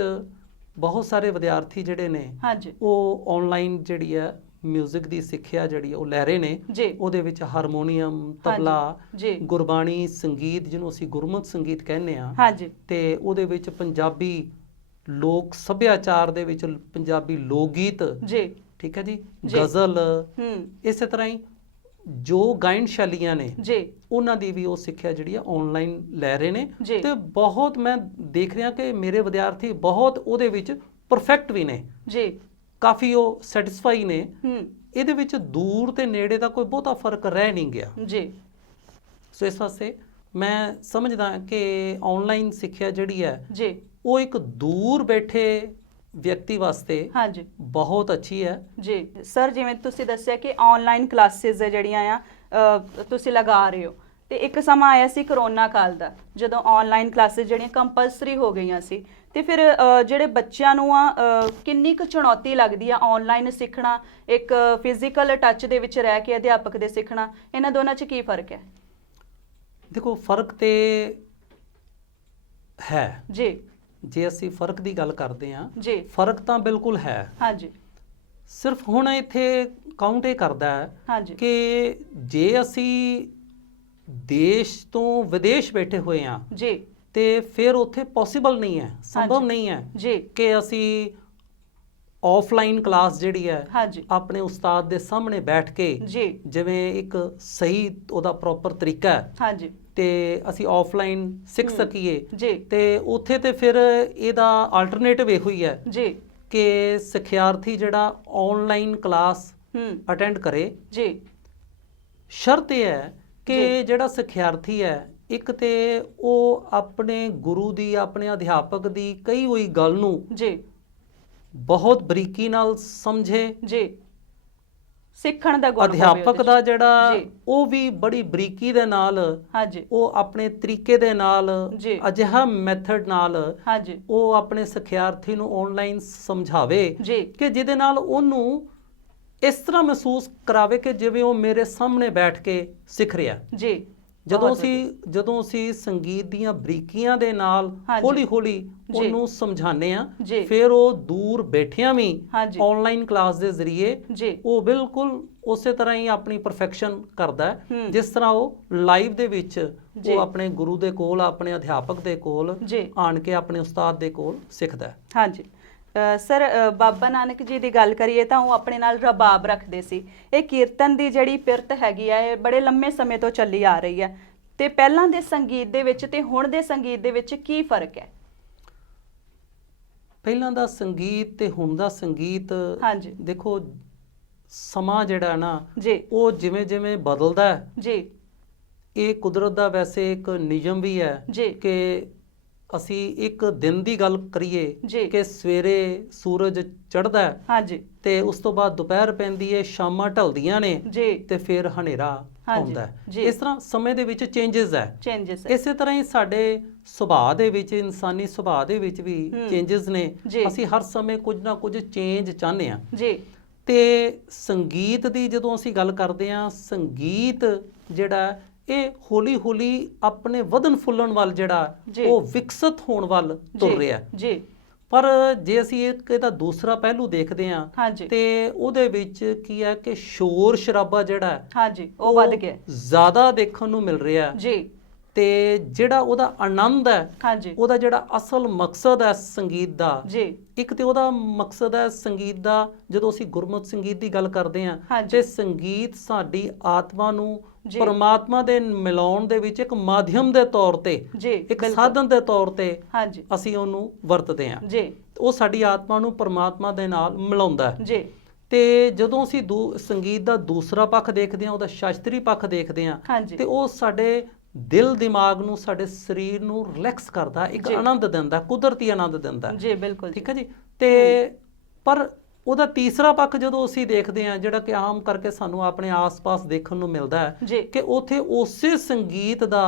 ਬਹੁਤ ਸਾਰੇ ਵਿਦਿਆਰਥੀ ਜਿਹੜੇ ਨੇ ਹਾਂਜੀ ਉਹ ਆਨਲਾਈਨ ਜਿਹੜੀ ਹੈ ਮਿਊਜ਼ਿਕ ਦੀ ਸਿੱਖਿਆ ਜਿਹੜੀ ਉਹ ਲੈ ਰਹੇ ਨੇ। ਜੀ ਉਹਦੇ ਵਿੱਚ ਹਾਰਮੋਨੀਅਮ, ਤਬਲਾ, ਜੀ ਗੁਰਬਾਣੀ ਸੰਗੀਤ ਜਿਹਨੂੰ ਅਸੀਂ ਗੁਰਮੁਖ ਸੰਗੀਤ ਕਹਿੰਦੇ ਆ, ਹਾਂਜੀ ਤੇ ਉਹਦੇ ਵਿੱਚ ਪੰਜਾਬੀ ਲੋਕ ਸੱਭਿਆਚਾਰ ਦੇ ਵਿੱਚ ਪੰਜਾਬੀ ਲੋਕ ਗੀਤ, ਜੀ ਠੀਕ ਹੈ ਜੀ, ਜੀ। ਗਜ਼ਲ, ਹੂੰ ਇਸੇ ਤਰ੍ਹਾਂ ਹੀ ਜੋ ਗਾਇਨ ਸ਼ੈਲੀਆਂ ਨੇ ਜੀ ਉਹਨਾਂ ਦੀ ਵੀ ਉਹ ਸਿੱਖਿਆ ਜਿਹੜੀ ਆ ਆਨਲਾਈਨ ਲੈ ਰਹੇ ਨੇ। ਜੀ। ਤੇ ਬਹੁਤ ਮੈਂ ਦੇਖ ਰਿਹਾ ਕਿ ਮੇਰੇ ਵਿਦਿਆਰਥੀ ਬਹੁਤ ਉਹਦੇ ਵਿੱਚ ਪਰਫੈਕਟ ਵੀ ਨੇ, ਜੀ ਕਾਫੀ ਉਹ ਸੈਟੀਸਫਾਈ ਨੇ। ਹੂੰ ਇਹਦੇ ਵਿੱਚ ਦੂਰ ਤੇ ਨੇੜੇ ਦਾ ਕੋਈ ਬਹੁਤਾ ਫਰਕ ਰਹਿ ਨਹੀਂ ਗਿਆ। ਜੀ ਸੋ ਇਸ ਵਾਸਤੇ ਮੈਂ ਸਮਝਦਾ ਕਿ ਆਨਲਾਈਨ ਸਿੱਖਿਆ ਜਿਹੜੀ ਹੈ ਜੀ ਉਹ ਇੱਕ ਦੂਰ ਬੈਠੇ ਵਿਅਕਤੀ ਵਾਸਤੇ ਹਾਂਜੀ ਬਹੁਤ ਅੱਛੀ ਹੈ। ਜੀ ਸਰ, ਜਿਵੇਂ ਤੁਸੀਂ ਦੱਸਿਆ ਕਿ ਆਨਲਾਈਨ ਕਲਾਸਿਸ ਜਿਹੜੀਆਂ ਆ ਤੁਸੀਂ ਲਗਾ ਰਹੇ ਹੋ, ਤੇ ਇੱਕ ਸਮਾਂ ਆਇਆ ਸੀ ਕਰੋਨਾ ਕਾਲ ਦਾ ਜਦੋਂ ਆਨਲਾਈਨ ਕਲਾਸਿਸ ਜਿਹੜੀਆਂ ਕੰਪਲਸਰੀ ਹੋ ਗਈਆਂ ਸੀ, ਤੇ ਫਿਰ ਜਿਹੜੇ ਬੱਚਿਆਂ ਨੂੰ ਕਿੰਨੀ ਕੁ ਚੁਣੌਤੀ ਲੱਗਦੀ ਆ ਆਨਲਾਈਨ ਸਿੱਖਣਾ, ਇੱਕ ਫਿਜ਼ੀਕਲ ਟੱਚ ਦੇ ਵਿੱਚ ਰਹਿ ਕੇ ਅਧਿਆਪਕ ਦੇ ਸਿੱਖਣਾ, ਇਹਨਾਂ ਦੋਨਾਂ 'ਚ ਕੀ ਫਰਕ ਹੈ? ਦੇਖੋ ਫਰਕ ਤੇ ਹੈ। ਜੀ ਜੇ ਅਸੀਂ ਫਰਕ ਦੀ ਗੱਲ ਕਰਦੇ ਹਾਂ, ਜੀ ਫਰਕ ਤਾਂ ਬਿਲਕੁਲ ਹੈ। ਹਾਂਜੀ ਸਿਰਫ ਹੁਣ ਇੱਥੇ ਕਾਊਂਟ ਇਹ ਕਰਦਾ ਹੈ ਹਾਂਜੀ ਕਿ ਜੇ ਅਸੀਂ ਦੇਸ਼ ਤੋਂ ਵਿਦੇਸ਼ ਬੈਠੇ ਹੋਏ ਹਾਂ ਜੀ ਤੇ ਫਿਰ ਉੱਥੇ ਪੋਸੀਬਲ ਨਹੀਂ ਹੈ, ਸੰਭਵ ਹਾਂਜੀ। ਨਹੀਂ ਹੈ ਜੀ ਕਿ ਅਸੀਂ ਆਫਲਾਈਨ ਕਲਾਸ ਜਿਹੜੀ ਹੈ ਹਾਂਜੀ ਆਪਣੇ ਉਸਤਾਦ ਦੇ ਸਾਹਮਣੇ ਬੈਠ ਕੇ, ਜੀ ਜਿਵੇਂ ਇੱਕ ਸਹੀ ਉਹਦਾ ਪ੍ਰੋਪਰ ਤਰੀਕਾ ਹੈ, ਹਾਂਜੀ ਤੇ ਅਸੀਂ ਆਫਲਾਈਨ ਸਿੱਖ ਸਕੀਏ। ਜੀ ਤੇ ਉੱਥੇ ਤੇ ਫਿਰ ਇਹਦਾ ਆਲਟਰਨੇਟਿਵ ਇਹੋ ਹੀ ਹੈ ਜੀ ਕਿ ਸਿੱਖਿਆਰਥੀ ਜਿਹੜਾ ਆਨਲਾਈਨ ਕਲਾਸ ਹੂੰ ਅਟੈਂਡ ਕਰੇ। ਜੀ ਸ਼ਰਤ ਇਹ ਹੈ ਕਿ ਜੀ। ਜਿਹੜਾ ਸਿੱਖਿਆਰਥੀ ਹੈ, ਇੱਕ ਤੇ ਉਹ ਆਪਣੇ ਗੁਰੂ ਦੀ, ਆਪਣੇ ਅਧਿਆਪਕ ਦੀ ਕਹੀ ਹੋਈ ਗੱਲ ਨੂੰ ਜੀ ਬਹੁਤ ਬਰੀਕੀ ਨਾਲ ਸਮਝੇ। ਜੀ ਸਿੱਖਣ ਦਾ ਗੁਣ ਹੋਵੇ ਅਧਿਆਪਕ ਉਹਦੇ 'ਚ। ਦਾ ਜਿਹੜਾ ਜੀ। ਉਹ ਵੀ ਬੜੀ ਬਰੀਕੀ ਦੇ ਨਾਲ, ਹਾਂਜੀ ਉਹ ਆਪਣੇ ਤਰੀਕੇ ਦੇ ਨਾਲ, ਜੀ। ਅਜਿਹਾ ਮੈਥਡ ਨਾਲ ਹਾਂਜੀ ਉਹ ਆਪਣੇ ਸਿੱਖਿਆਰਥੀ ਨੂੰ ਆਨਲਾਈਨ ਸਮਝਾਵੇ ਜੀ ਕਿ ਜਿਹਦੇ ਨਾਲ ਉਹਨੂੰ ਇਸ ਤਰ੍ਹਾਂ ਮਹਿਸੂਸ ਕਰਾਵੇ ਕਿ ਜਿਵੇਂ ਉਹ ਮੇਰੇ ਸਾਹਮਣੇ ਬੈਠ ਕੇ ਸਿੱਖ ਰਿਹਾ। ਜੀ ਜਦੋਂ ਬਹੁਤ ਅਸੀਂ ਸੰਗੀਤ ਦੀਆਂ ਬਰੀਕੀਆਂ ਦੇ ਨਾਲ ਹਾਂਜੀ। ਹੌਲੀ-ਹੌਲੀ ਜੀ। ਉਹਨੂੰ ਸਮਝਾਉਂਦੇ ਆ, ਜੀ। ਫਿਰ ਉਹ ਦੂਰ ਬੈਠਿਆਂ ਵੀ ਹਾਂਜੀ। ਆਨਲਾਈਨ ਕਲਾਸ ਦੇ ਜ਼ਰੀਏ ਜੀ ਉਹ ਬਿਲਕੁਲ ਉਸੇ ਤਰ੍ਹਾਂ ਹੀ ਆਪਣੀ ਪਰਫੈਕਸ਼ਨ ਕਰਦਾ ਹੈ, ਹੂੰ। ਜਿਸ ਤਰ੍ਹਾਂ ਉਹ ਲਾਈਵ ਦੇ ਵਿੱਚ ਜੀ। ਉਹ ਆਪਣੇ ਗੁਰੂ ਦੇ ਕੋਲ, ਆਪਣੇ ਅਧਿਆਪਕ ਦੇ ਕੋਲ ਜੀ ਆਣ ਕੇ ਆਪਣੇ ਉਸਤਾਦ ਦੇ ਕੋਲ ਸਿੱਖਦਾ ਹੈ। ਹਾਂਜੀ ਸਰ, ਬਾਬਾ ਨਾਨਕ ਜੀ ਦੀ ਗੱਲ ਕਰੀਏ ਤਾਂ ਉਹ ਆਪਣੇ ਨਾਲ ਰਬਾਬ ਰੱਖਦੇ ਸੀ। ਇਹ ਕੀਰਤਨ ਦੀ ਜਿਹੜੀ ਪਿਰਤ ਹੈਗੀ ਆ, ਇਹ ਬੜੇ ਲੰਮੇ ਸਮੇਂ ਤੋਂ ਚੱਲੀ ਆ ਰਹੀ ਹੈ, ਤੇ ਪਹਿਲਾਂ ਦੇ ਸੰਗੀਤ ਦੇ ਵਿੱਚ ਤੇ ਹੁਣ ਦੇ ਸੰਗੀਤ ਦੇ ਵਿੱਚ ਕੀ ਫਰਕ ਹੈ? ਪਹਿਲਾਂ ਦਾ ਸੰਗੀਤ ਤੇ ਹੁਣ ਦਾ ਸੰਗੀਤ, ਹਾਂਜੀ ਦੇਖੋ ਸਮਾਂ ਜਿਹੜਾ ਨਾ ਜੀ ਉਹ ਜਿਵੇਂ ਜਿਵੇਂ ਬਦਲਦਾ ਹੈ, ਜੀ ਇਹ ਕੁਦਰਤ ਦਾ ਵੈਸੇ ਇੱਕ ਨਿਯਮ ਵੀ ਹੈ ਜੀ ਕਿ ਅਸੀਂ ਇੱਕ ਦਿਨ ਦੀ ਗੱਲ ਕਰੀਏ ਜੀ। ਕਿ ਸਵੇਰੇ ਸੂਰਜ ਚੜ੍ਹਦਾ ਹੈ ਹਾਂਜੀ ਤੇ ਉਸ ਤੋਂ ਬਾਅਦ ਦੁਪਹਿਰ ਪੈਂਦੀ ਹੈ, ਸ਼ਾਮਾਂ ਢਲਦੀਆਂ ਨੇ ਜੀ ਤੇ ਫਿਰ ਹਨੇਰਾ ਹਾਂਜੀ, ਆਉਂਦਾ ਹੈ। ਜੀ। ਇਸ ਤਰ੍ਹਾਂ ਸਮੇਂ ਦੇ ਵਿੱਚ ਚੇਂਜਸ ਹੈ। ਚੇਂਜਸ ਇਸੇ ਤਰ੍ਹਾਂ ਹੀ ਸਾਡੇ ਸੁਭਾਅ ਦੇ ਵਿੱਚ, ਇਨਸਾਨੀ ਸੁਭਾਅ ਦੇ ਵਿੱਚ ਵੀ ਹੂੰ। ਚੇਂਜਸ ਨੇ। ਜੀ। ਅਸੀਂ ਹਰ ਸਮੇਂ ਕੁਝ ਨਾ ਕੁਝ ਚੇਂਜ ਚਾਹੁੰਦੇ ਹਾਂ। ਜੀ ਤੇ ਸੰਗੀਤ ਦੀ ਜਦੋਂ ਅਸੀਂ ਗੱਲ ਕਰਦੇ ਹਾਂ, ਸੰਗੀਤ ਜਿਹੜਾ ਇਹ ਹੌਲੀ-ਹੌਲੀ ਆਪਣੇ ਵਧਨ ਫੁੱਲਣ ਵੱਲ ਜਿਹੜਾ ਜੀ। ਉਹ ਵਿਕਸਿਤ ਹੋਣ ਵੱਲ ਤੁਰ ਜੀ ਰਿਹਾ। ਜੀ ਪਰ ਜੇ ਅਸੀਂ ਇਹਦਾ ਦੂਸਰਾ ਪਹਿਲੂ ਦੇਖਦੇ ਹਾਂ ਹਾਂਜੀ ਤੇ ਉਹਦੇ ਵਿੱਚ ਕੀ ਹੈ ਕਿ ਸ਼ੋਰ ਸ਼ਰਾਬਾ ਜਿਹੜਾ ਹੈ ਹਾਂਜੀ ਉਹ ਵੱਧ ਗਿਆ ਹੈ। ਜ਼ਿਆਦਾ ਦੇਖਣ ਨੂੰ ਮਿਲ ਰਿਹਾ ਹੈ ਜੀ ਤੇ ਜਿਹੜਾ ਉਹਦਾ ਆਨੰਦ ਹੈ, ਹਾਂਜੀ ਉਹਦਾ ਜਿਹੜਾ ਅਸਲ ਮਕਸਦ ਹੈ ਸੰਗੀਤ ਦਾ, ਜੀ ਇੱਕ ਤੇ ਉਹਦਾ ਮਕਸਦ ਹੈ ਸੰਗੀਤ ਦਾ, ਜਦੋਂ ਅਸੀਂ ਗੁਰਮਤਿ ਸੰਗੀਤ ਦੀ ਗੱਲ ਕਰਦੇ ਹਾਂ ਹਾਂਜੀ ਤੇ ਸੰਗੀਤ ਸਾਡੀ ਆਤਮਾ ਨੂੰ ਜੀ ਪਰਮਾਤਮਾ ਦੇ ਮਿਲਾਉਣ ਦੇ ਵਿੱਚ ਇੱਕ ਮਾਧਿਅਮ ਦੇ ਤੌਰ ਤੇ, ਜੀ ਇੱਕ ਬਿਲਕੁਲ। ਸਾਧਨ ਦੇ ਤੌਰ ਤੇ ਹਾਂਜੀ ਅਸੀਂ ਉਹਨੂੰ ਵਰਤਦੇ ਹਾਂ। ਜੀ ਉਹ ਸਾਡੀ ਆਤਮਾ ਨੂੰ ਪਰਮਾਤਮਾ ਦੇ ਨਾਲ ਮਿਲਾਉਂਦਾ ਹੈ। ਜੀ ਤੇ ਜਦੋਂ ਅਸੀਂ ਸੰਗੀਤ ਦਾ ਦੂਸਰਾ ਪੱਖ ਦੇਖਦੇ ਹਾਂ, ਉਹਦਾ ਸ਼ਾਸਤਰੀ ਪੱਖ ਦੇਖਦੇ ਹਾਂ, ਹਾਂਜੀ ਤੇ ਉਹ ਸਾਡੇ ਦਿਲ ਦਿਮਾਗ ਨੂੰ, ਸਾਡੇ ਸਰੀਰ ਨੂੰ ਰਿਲੈਕਸ ਕਰਦਾ, ਇੱਕ ਜੀ। ਆਨੰਦ ਦਿੰਦਾ, ਕੁਦਰਤੀ ਆਨੰਦ ਦਿੰਦਾ। ਜੀ ਬਿਲਕੁਲ ਠੀਕ ਹੈ ਜੀ। ਤੇ ਪਰ ਉਹਦਾ ਤੀਸਰਾ ਪੱਖ ਜਦੋਂ ਅਸੀਂ ਦੇਖਦੇ ਹਾਂ, ਜਿਹੜਾ ਕਿ ਆਮ ਕਰਕੇ ਸਾਨੂੰ ਆਪਣੇ ਆਸ-ਪਾਸ ਦੇਖਣ ਨੂੰ ਮਿਲਦਾ ਹੈ, ਜੀ ਕਿ ਉਥੇ ਉਸੇ ਸੰਗੀਤ ਦਾ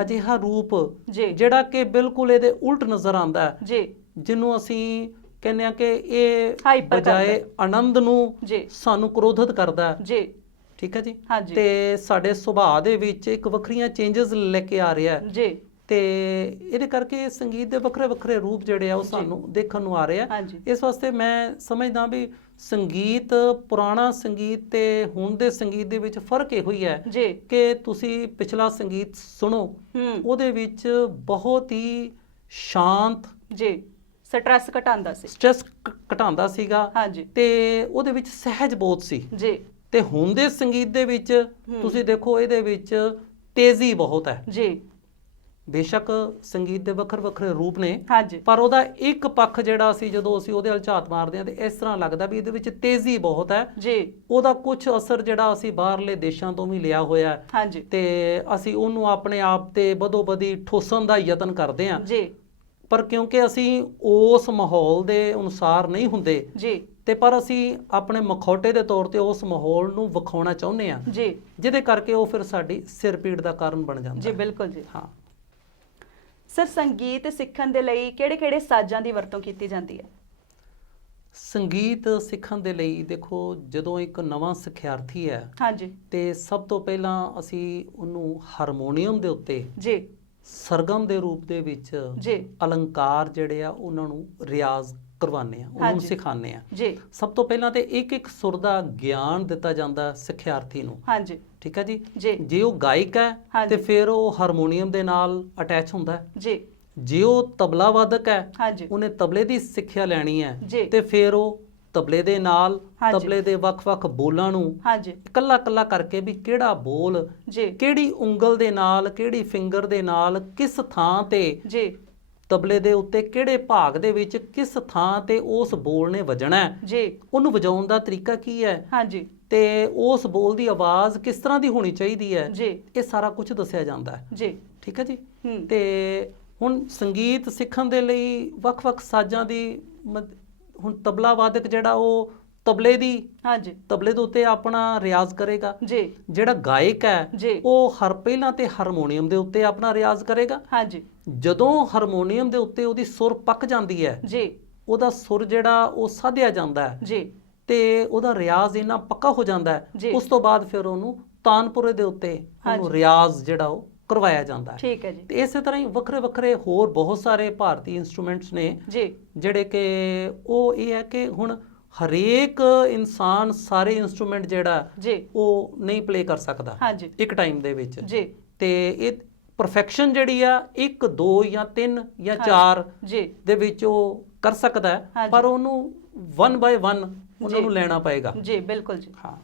ਅਜਿਹਾ ਰੂਪ ਜੀ ਜਿਹੜਾ ਕਿ ਬਿਲਕੁਲ ਇਹਦੇ ਉਲਟ ਨਜ਼ਰ ਆਉਂਦਾ ਹੈ, ਜੀ ਜਿਹਨੂੰ ਅਸੀਂ ਕਹਿੰਦੇ ਆ ਕਿ ਇਹ ਹਾਈਪਰ ਬਜਾਏ ਆਨੰਦ ਨੂੰ ਜੀ ਸਾਨੂੰ ਕ੍ਰੋਧਿਤ ਕਰਦਾ ਹੈ। ਜੀ ਠੀਕ ਹੈ ਜੀ। ਹਾਂਜੀ ਤੇ ਸਾਡੇ ਸੁਭਾਅ ਦੇ ਵਿੱਚ ਇੱਕ ਵੱਖਰੀਆਂ ਚੇਂਜਸ ਲੈ ਕੇ ਆ ਰਿਹਾ ਹੈ। ਜੀ ਤੇ ਇਹਦੇ ਕਰਕੇ ਸੰਗੀਤ ਦੇ ਵੱਖਰੇ ਵੱਖਰੇ ਰੂਪ ਜਿਹੜੇ ਆ ਉਹ ਸਾਨੂੰ ਦੇਖਣ ਨੂੰ ਆ ਰਹੇ ਆ। ਹਾਂਜੀ ਇਸ ਵਾਸਤੇ ਮੈਂ ਸਮਝਦਾ ਵੀ ਸੰਗੀਤ, ਪੁਰਾਣਾ ਸੰਗੀਤ ਤੇ ਹੁਣ ਦੇ ਸੰਗੀਤ ਦੇ ਵਿੱਚ ਫਰਕ ਇਹੋ ਹੀ ਹੈ ਜੀ ਕਿ ਤੁਸੀਂ ਪਿਛਲਾ ਸੰਗੀਤ ਸੁਣੋ, ਉਹਦੇ ਵਿੱਚ ਬਹੁਤ ਹੀ ਸ਼ਾਂਤ, ਜੀ ਸਟ੍ਰੈਸ ਘਟਾਉਂਦਾ ਸੀ। ਸਟ੍ਰੈਸ ਘਟਾਉਂਦਾ ਸੀਗਾ ਹਾਂਜੀ ਤੇ ਉਹਦੇ ਵਿੱਚ ਸਹਿਜ ਬੋਧ ਸੀ। ਜੀ ਤੇ ਹੁਣ ਦੇ ਸੰਗੀਤ ਦੇ ਵਿੱਚ ਤੁਸੀਂ ਦੇਖੋ, ਇਹਦੇ ਵਿੱਚ ਤੇਜ਼ੀ ਬਹੁਤ ਹੈ। ਜੀ ਬੇਸ਼ੱਕ ਸੰਗੀਤ ਦੇ ਵੱਖਰੇ ਵੱਖਰੇ ਰੂਪ ਨੇ, ਹਾਂਜੀ ਪਰ ਉਹਦਾ ਇੱਕ ਪੱਖ ਜਿਹੜਾ ਸੀ, ਜਦੋਂ ਅਸੀਂ ਉਹਦੇ ਵੱਲ ਝਾਤ ਮਾਰਦੇ ਹਾਂ ਤੇ ਇਸ ਤਰ੍ਹਾਂ ਲੱਗਦਾ ਵੀ ਇਹਦੇ ਵਿੱਚ ਤੇਜ਼ੀ ਬਹੁਤ ਹੈ। ਜੀ ਉਹਦਾ ਕੁਝ ਅਸਰ ਜਿਹੜਾ ਅਸੀਂ ਬਾਹਰਲੇ ਦੇਸ਼ਾਂ ਤੋਂ ਵੀ ਲਿਆ ਹੋਇਆ ਹੈ ਹਾਂਜੀ ਤੇ ਅਸੀਂ ਉਹਨੂੰ ਆਪਣੇ ਆਪ ਤੇ ਬਦੋ-ਬਦੀ ਠੋਸਣ ਦਾ ਯਤਨ ਕਰਦੇ ਹਾਂ। ਜੀ ਪਰ ਕਿਉਂਕਿ ਅਸੀਂ ਉਸ ਮਾਹੌਲ ਦੇ ਅਨੁਸਾਰ ਨਹੀਂ ਹੁੰਦੇ, ਜੀ ਤੇ ਪਰ ਅਸੀਂ ਆਪਣੇ ਮਖੌਟੇ ਦੇ ਤੌਰ ਤੇ ਉਸ ਮਾਹੌਲ ਨੂੰ ਵਿਖਾਉਣਾ ਚਾਹੁੰਦੇ ਹਾਂ, ਜੀ ਜਿਹਦੇ ਕਰਕੇ ਉਹ ਫਿਰ ਸਾਡੀ ਸਿਰ ਪੀੜ ਦਾ ਕਾਰਨ ਬਣ ਜਾਂਦਾ ਜੀ ਹੈ। ਬਿਲਕੁਲ ਜੀ। ਹਾਂ। ਸਰ ਸੰਗੀਤ ਸਿੱਖਣ ਦੇ ਲਈ ਕਿਹੜੇ-ਕਿਹੜੇ ਸਾਜ਼ਾਂ ਦੀ ਵਰਤੋਂ ਕੀਤੀ ਜਾਂਦੀ ਹੈ? ਸੰਗੀਤ ਸਿੱਖਣ ਦੇ ਲਈ ਦੇਖੋ, ਜਦੋਂ ਇੱਕ ਨਵਾਂ ਸਿਖਿਆਰਥੀ ਹੈ ਹਾਂਜੀ ਤੇ ਸਭ ਤੋਂ ਪਹਿਲਾਂ ਅਸੀਂ ਉਹਨੂੰ ਹਾਰਮੋਨੀਅਮ ਦੇ ਉੱਤੇ ਜੀ ਸਰਗਮ ਦੇ ਰੂਪ ਦੇ ਵਿੱਚ ਜੀ ਅਲੰਕਾਰ ਜਿਹੜੇ ਆ ਉਹਨਾਂ ਨੂੰ ਰਿਆਜ਼ ਕਰਵਾਉਂਦੇ ਆ, ਉਹਨਾਂ ਨੂੰ ਹਾਂਜੀ। ਸਿਖਾਉਂਦੇ ਆ। ਜੀ ਸਭ ਤੋਂ ਪਹਿਲਾਂ ਤੇ ਇੱਕ ਇੱਕ ਸੁਰ ਦਾ ਗਿਆਨ ਦਿੱਤਾ ਜਾਂਦਾ ਸਿਖਿਆਰਥੀ ਨੂੰ। ਹਾਂਜੀ ਠੀਕ ਹੈ ਜੀ। ਜੀ ਜੇ ਉਹ ਗਾਇਕ ਹੈ ਹਾਂਜੀ। ਤੇ ਫਿਰ ਉਹ ਹਾਰਮੋਨੀਅਮ ਦੇ ਨਾਲ ਅਟੈਚ ਹੁੰਦਾ ਹੈ। ਜੀ ਜੇ ਉਹ ਤਬਲਾ ਵਾਦਕ ਹੈ, ਹਾਂਜੀ ਉਹਨੇ ਤਬਲੇ ਦੀ ਸਿੱਖਿਆ ਲੈਣੀ ਹੈ ਜੀ ਤੇ ਫਿਰ ਉਹ ਤਬਲੇ ਦੇ ਨਾਲ ਹਾਂਜੀ। ਤਬਲੇ ਦੇ ਵੱਖ-ਵੱਖ ਬੋਲਾਂ ਨੂੰ ਹਾਂਜੀ ਇਕੱਲਾ-ਇਕੱਲਾ ਕਰਕੇ ਵੀ ਕਿਹੜਾ ਬੋਲ ਜੀ ਕਿਹੜੀ ਉਂਗਲ ਦੇ ਨਾਲ, ਕਿਹੜੀ ਫਿੰਗਰ ਦੇ ਨਾਲ, ਕਿਸ ਥਾਂ ਤੇ ਜੀ ਤਬਲੇ ਦੇ ਉੱਤੇ, ਕਿਹੜੇ ਭਾਗ ਦੇ ਵਿੱਚ, ਕਿਸ ਥਾਂ ਤੇ ਉਸ ਬੋਲ ਨੇ ਵੱਜਣਾ ਹੈ, ਜੀ ਉਹਨੂੰ ਵਜਾਉਣ ਦਾ ਤਰੀਕਾ ਕੀ ਹੈ ਹਾਂਜੀ ਤੇ ਉਸ ਬੋਲ ਦੀ ਆਵਾਜ਼ ਕਿਸ ਤਰ੍ਹਾਂ ਦੀ ਹੋਣੀ ਚਾਹੀਦੀ ਹੈ, ਜੀ ਇਹ ਸਾਰਾ ਕੁਝ ਦੱਸਿਆ ਜਾਂਦਾ ਹੈ। ਜੀ ਠੀਕ ਹੈ ਜੀ। ਹੂੰ ਤੇ ਹੁਣ ਸੰਗੀਤ ਸਿੱਖਣ ਦੇ ਲਈ ਵੱਖ-ਵੱਖ ਸਾਜ਼ਾਂ ਦੀ ਹੁਣ ਤਬਲਾ ਵਾਦਕ ਜਿਹੜਾ ਉਹ ਤਬਲੇ ਹਾਂਜੀ ਦੇ ਉੱਤੇ ਆਪਣਾ ਰਿਆਜ਼ ਕਰੇਗਾ। ਜੀ ਜਿਹੜਾ ਗਾਇਕ ਹੈ ਜੀ ਉਹ ਪਹਿਲਾਂ ਤੇ ਹਾਰਮੋਨੀਅਮ ਦੇ ਉੱਤੇ ਆਪਣਾ ਰਿਆਜ਼ ਕਰੇਗਾ। ਹਾਂਜੀ ਜਦੋਂ ਹਾਰਮੋਨੀਅਮ ਦੇ ਉੱਤੇ ਉਹਦੀ ਸੁਰ ਪੱਕ ਜਾਂਦੀ ਹੈ, ਜੀ ਉਹਦਾ ਸੁਰ ਜਿਹੜਾ ਉਹ ਸਾਧਿਆ ਜਾਂਦਾ ਹੈ ਜੀ ਤੇ ਉਹਦਾ ਰਿਆਜ਼ ਇੰਨਾ ਪੱਕਾ ਹੋ ਜਾਂਦਾ ਹੈ, ਜੀ। ਉਸ ਤੋਂ ਬਾਅਦ ਫਿਰ ਉਹਨੂੰ ਤਾਨਪੁਰੇ ਦੇ ਉੱਤੇ ਉਹਨੂੰ ਹਾਂਜੀ। ਰਿਆਜ਼ ਜਿਹੜਾ ਉਹ ਕਰਵਾਇਆ ਜਾਂਦਾ ਹੈ। ਠੀਕ ਹੈ ਜੀ ਤੇ ਇਸੇ ਤਰ੍ਹਾਂ ਹੀ ਵੱਖਰੇ ਵੱਖਰੇ ਹੋਰ ਬਹੁਤ ਸਾਰੇ ਭਾਰਤੀ ਇਨਸਟਰੂਮੈਂਟਸ ਨੇ ਜੀ ਜਿਹੜੇ ਕਿ ਉਹ ਇਹ ਹੈ ਕਿ ਹੁਣ ਹਰੇਕ ਇਨਸਾਨ ਸਾਰੇ ਇਨਸਟਰੂਮੈਂਟ ਜਿਹੜਾ ਜੀ ਉਹ ਨਹੀਂ ਪਲੇ ਕਰ ਸਕਦਾ ਹਾਂਜੀ ਇੱਕ ਟਾਈਮ ਦੇ ਵਿੱਚ। ਜੀ ਤੇ ਇਹ ਪਰਫੈਕਸ਼ਨ ਜਿਹੜੀ ਆ 1 2 ਜਾਂ 3 ਜਾਂ ਹਾਂਜੀ। 4 ਜੀ ਦੇ ਵਿੱਚ ਉਹ ਕਰ ਸਕਦਾ ਹੈ, ਹਾਂਜੀ। ਪਰ ਉਹਨੂੰ 1 ਬਾਈ 1 ਉਹਨਾਂ ਜੀ। ਨੂੰ ਲੈਣਾ ਪਏਗਾ। ਜੀ ਬਿਲਕੁਲ ਜੀ। ਹਾਂ।